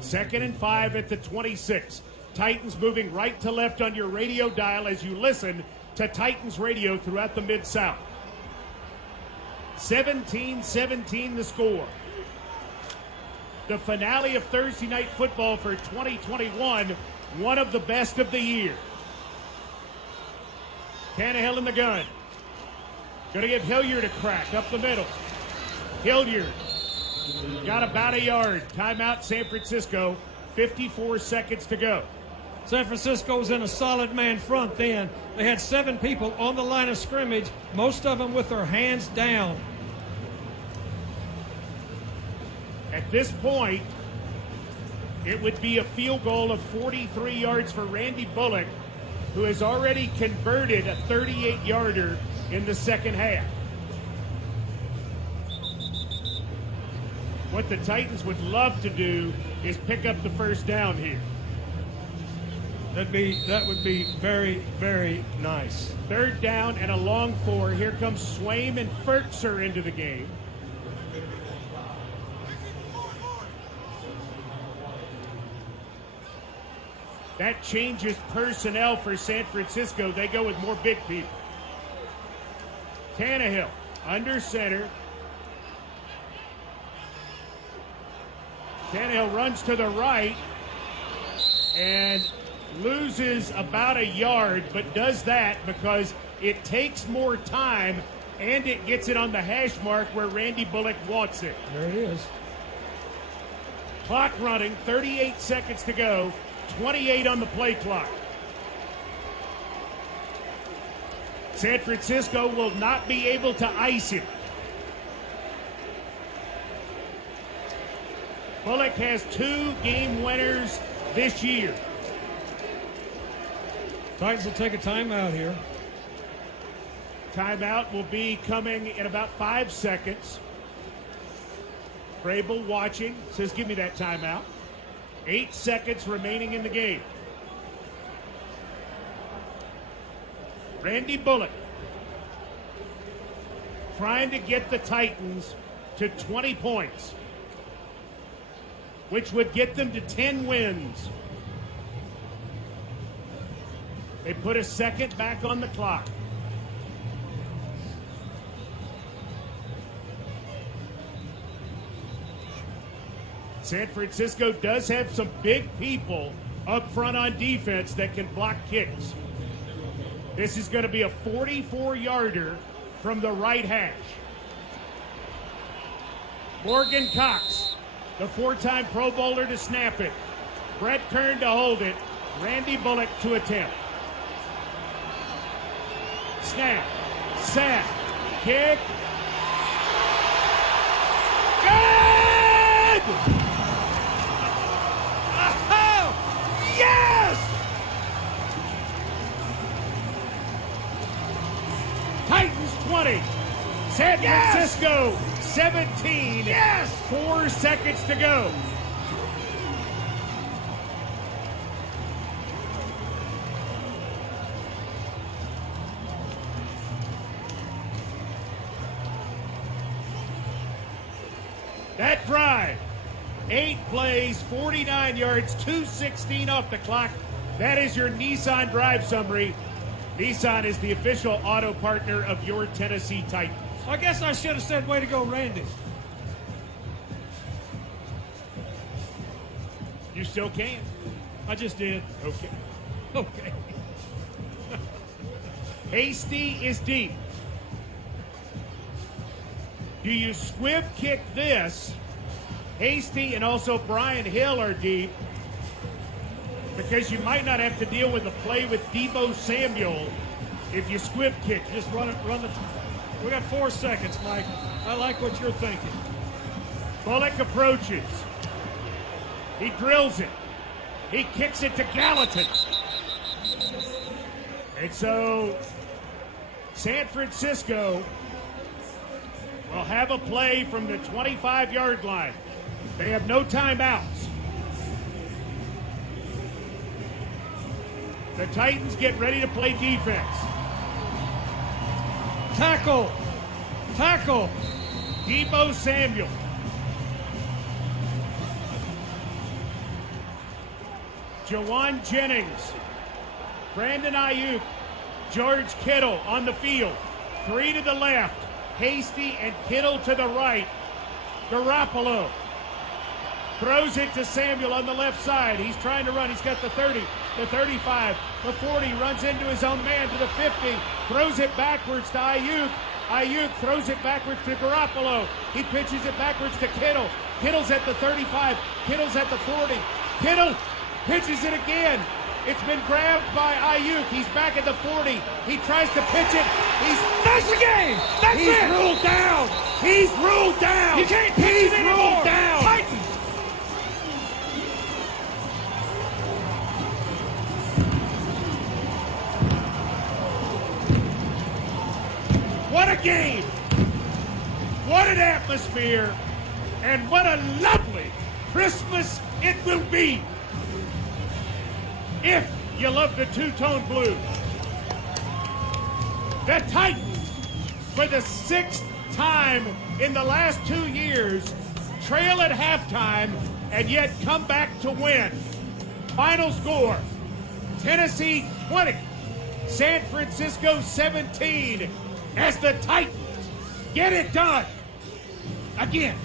2nd and 5 at the 26. Titans moving right to left on your radio dial as you listen to Titans radio throughout the Mid-South. 17-17 the score. The finale of Thursday Night Football for 2021, one of the best of the year. Tannehill in the gun. Going to give Hilliard a crack up the middle. Hilliard got about a yard. Timeout San Francisco. 54 seconds to go. San Francisco's in a solid man front then. They had 7 people on the line of scrimmage, most of them with their hands down. At this point, it would be a field goal of 43 yards for Randy Bullock, who has already converted a 38-yarder in the second half. What the Titans would love to do is pick up the first down here. That would be very, very nice. 3rd down and a long 4. Here comes Swaim and Fertzer into the game. That changes personnel for San Francisco. They go with more big people. Tannehill under center. Tannehill runs to the right and loses about a yard, but does that because it takes more time and it gets it on the hash mark where Randy Bullock wants it. There it is. Clock running, 38 seconds to go, 28 on the play clock. San Francisco will not be able to ice him. Bullock has 2 game winners this year. Titans will take a timeout here. Timeout will be coming in about 5 seconds. Vrabel watching, says give me that timeout. 8 seconds remaining in the game. Randy Bullock trying to get the Titans to 20 points, which would get them to 10 wins. They put a second back on the clock. San Francisco does have some big people up front on defense that can block kicks. This is going to be a 44-yarder from the right hash. Morgan Cox, the 4-time Pro Bowler, to snap it. Brett Kern to hold it. Randy Bullock to attempt. Snap, sack, kick. Good! Oh, yes! Titans 20. San Francisco 17. Yes! 4 seconds to go. That drive, 8 plays, 49 yards, 2:16 off the clock. That is your Nissan drive summary. Nissan is the official auto partner of your Tennessee Titans. I guess I should have said, way to go, Randy. You still can. I just did. Okay. Okay. Hasty is deep. Do you squib kick this Hasty and also Brian Hill are deep, because you might not have to deal with a play with Deebo Samuel if you squib kick. Just run it. We got 4 seconds, Mike. I like what you're thinking. Bullock approaches. He drills it. He kicks it to Gallatin. And so San Francisco will have a play from the 25-yard line. They have no timeouts. The Titans get ready to play defense. Tackle. Deebo Samuel. Jawan Jennings. Brandon Ayuk. George Kittle on the field. 3 to the left. Hasty and Kittle to the right. Garoppolo throws it to Samuel on the left side. He's trying to run. He's got the 30, the 35, the 40. Runs into his own man to the 50. Throws it backwards to Ayuk. Ayuk throws it backwards to Garoppolo. He pitches it backwards to Kittle. Kittle's at the 35. Kittle's at the 40. Kittle pitches it again. It's been grabbed by Ayuk. He's back at the 40. He tries to pitch it. That's the game. That's He's it. ruled down. He's ruled down. You can't pitch it anymore. Ruled down. Titans. What a game. What an atmosphere. And what a lovely Christmas it will be. If you love the two-tone blue. The Titans, for the 6th time in the last 2 years, trail at halftime and yet come back to win. Final score, Tennessee 20, San Francisco 17, as the Titans get it done again.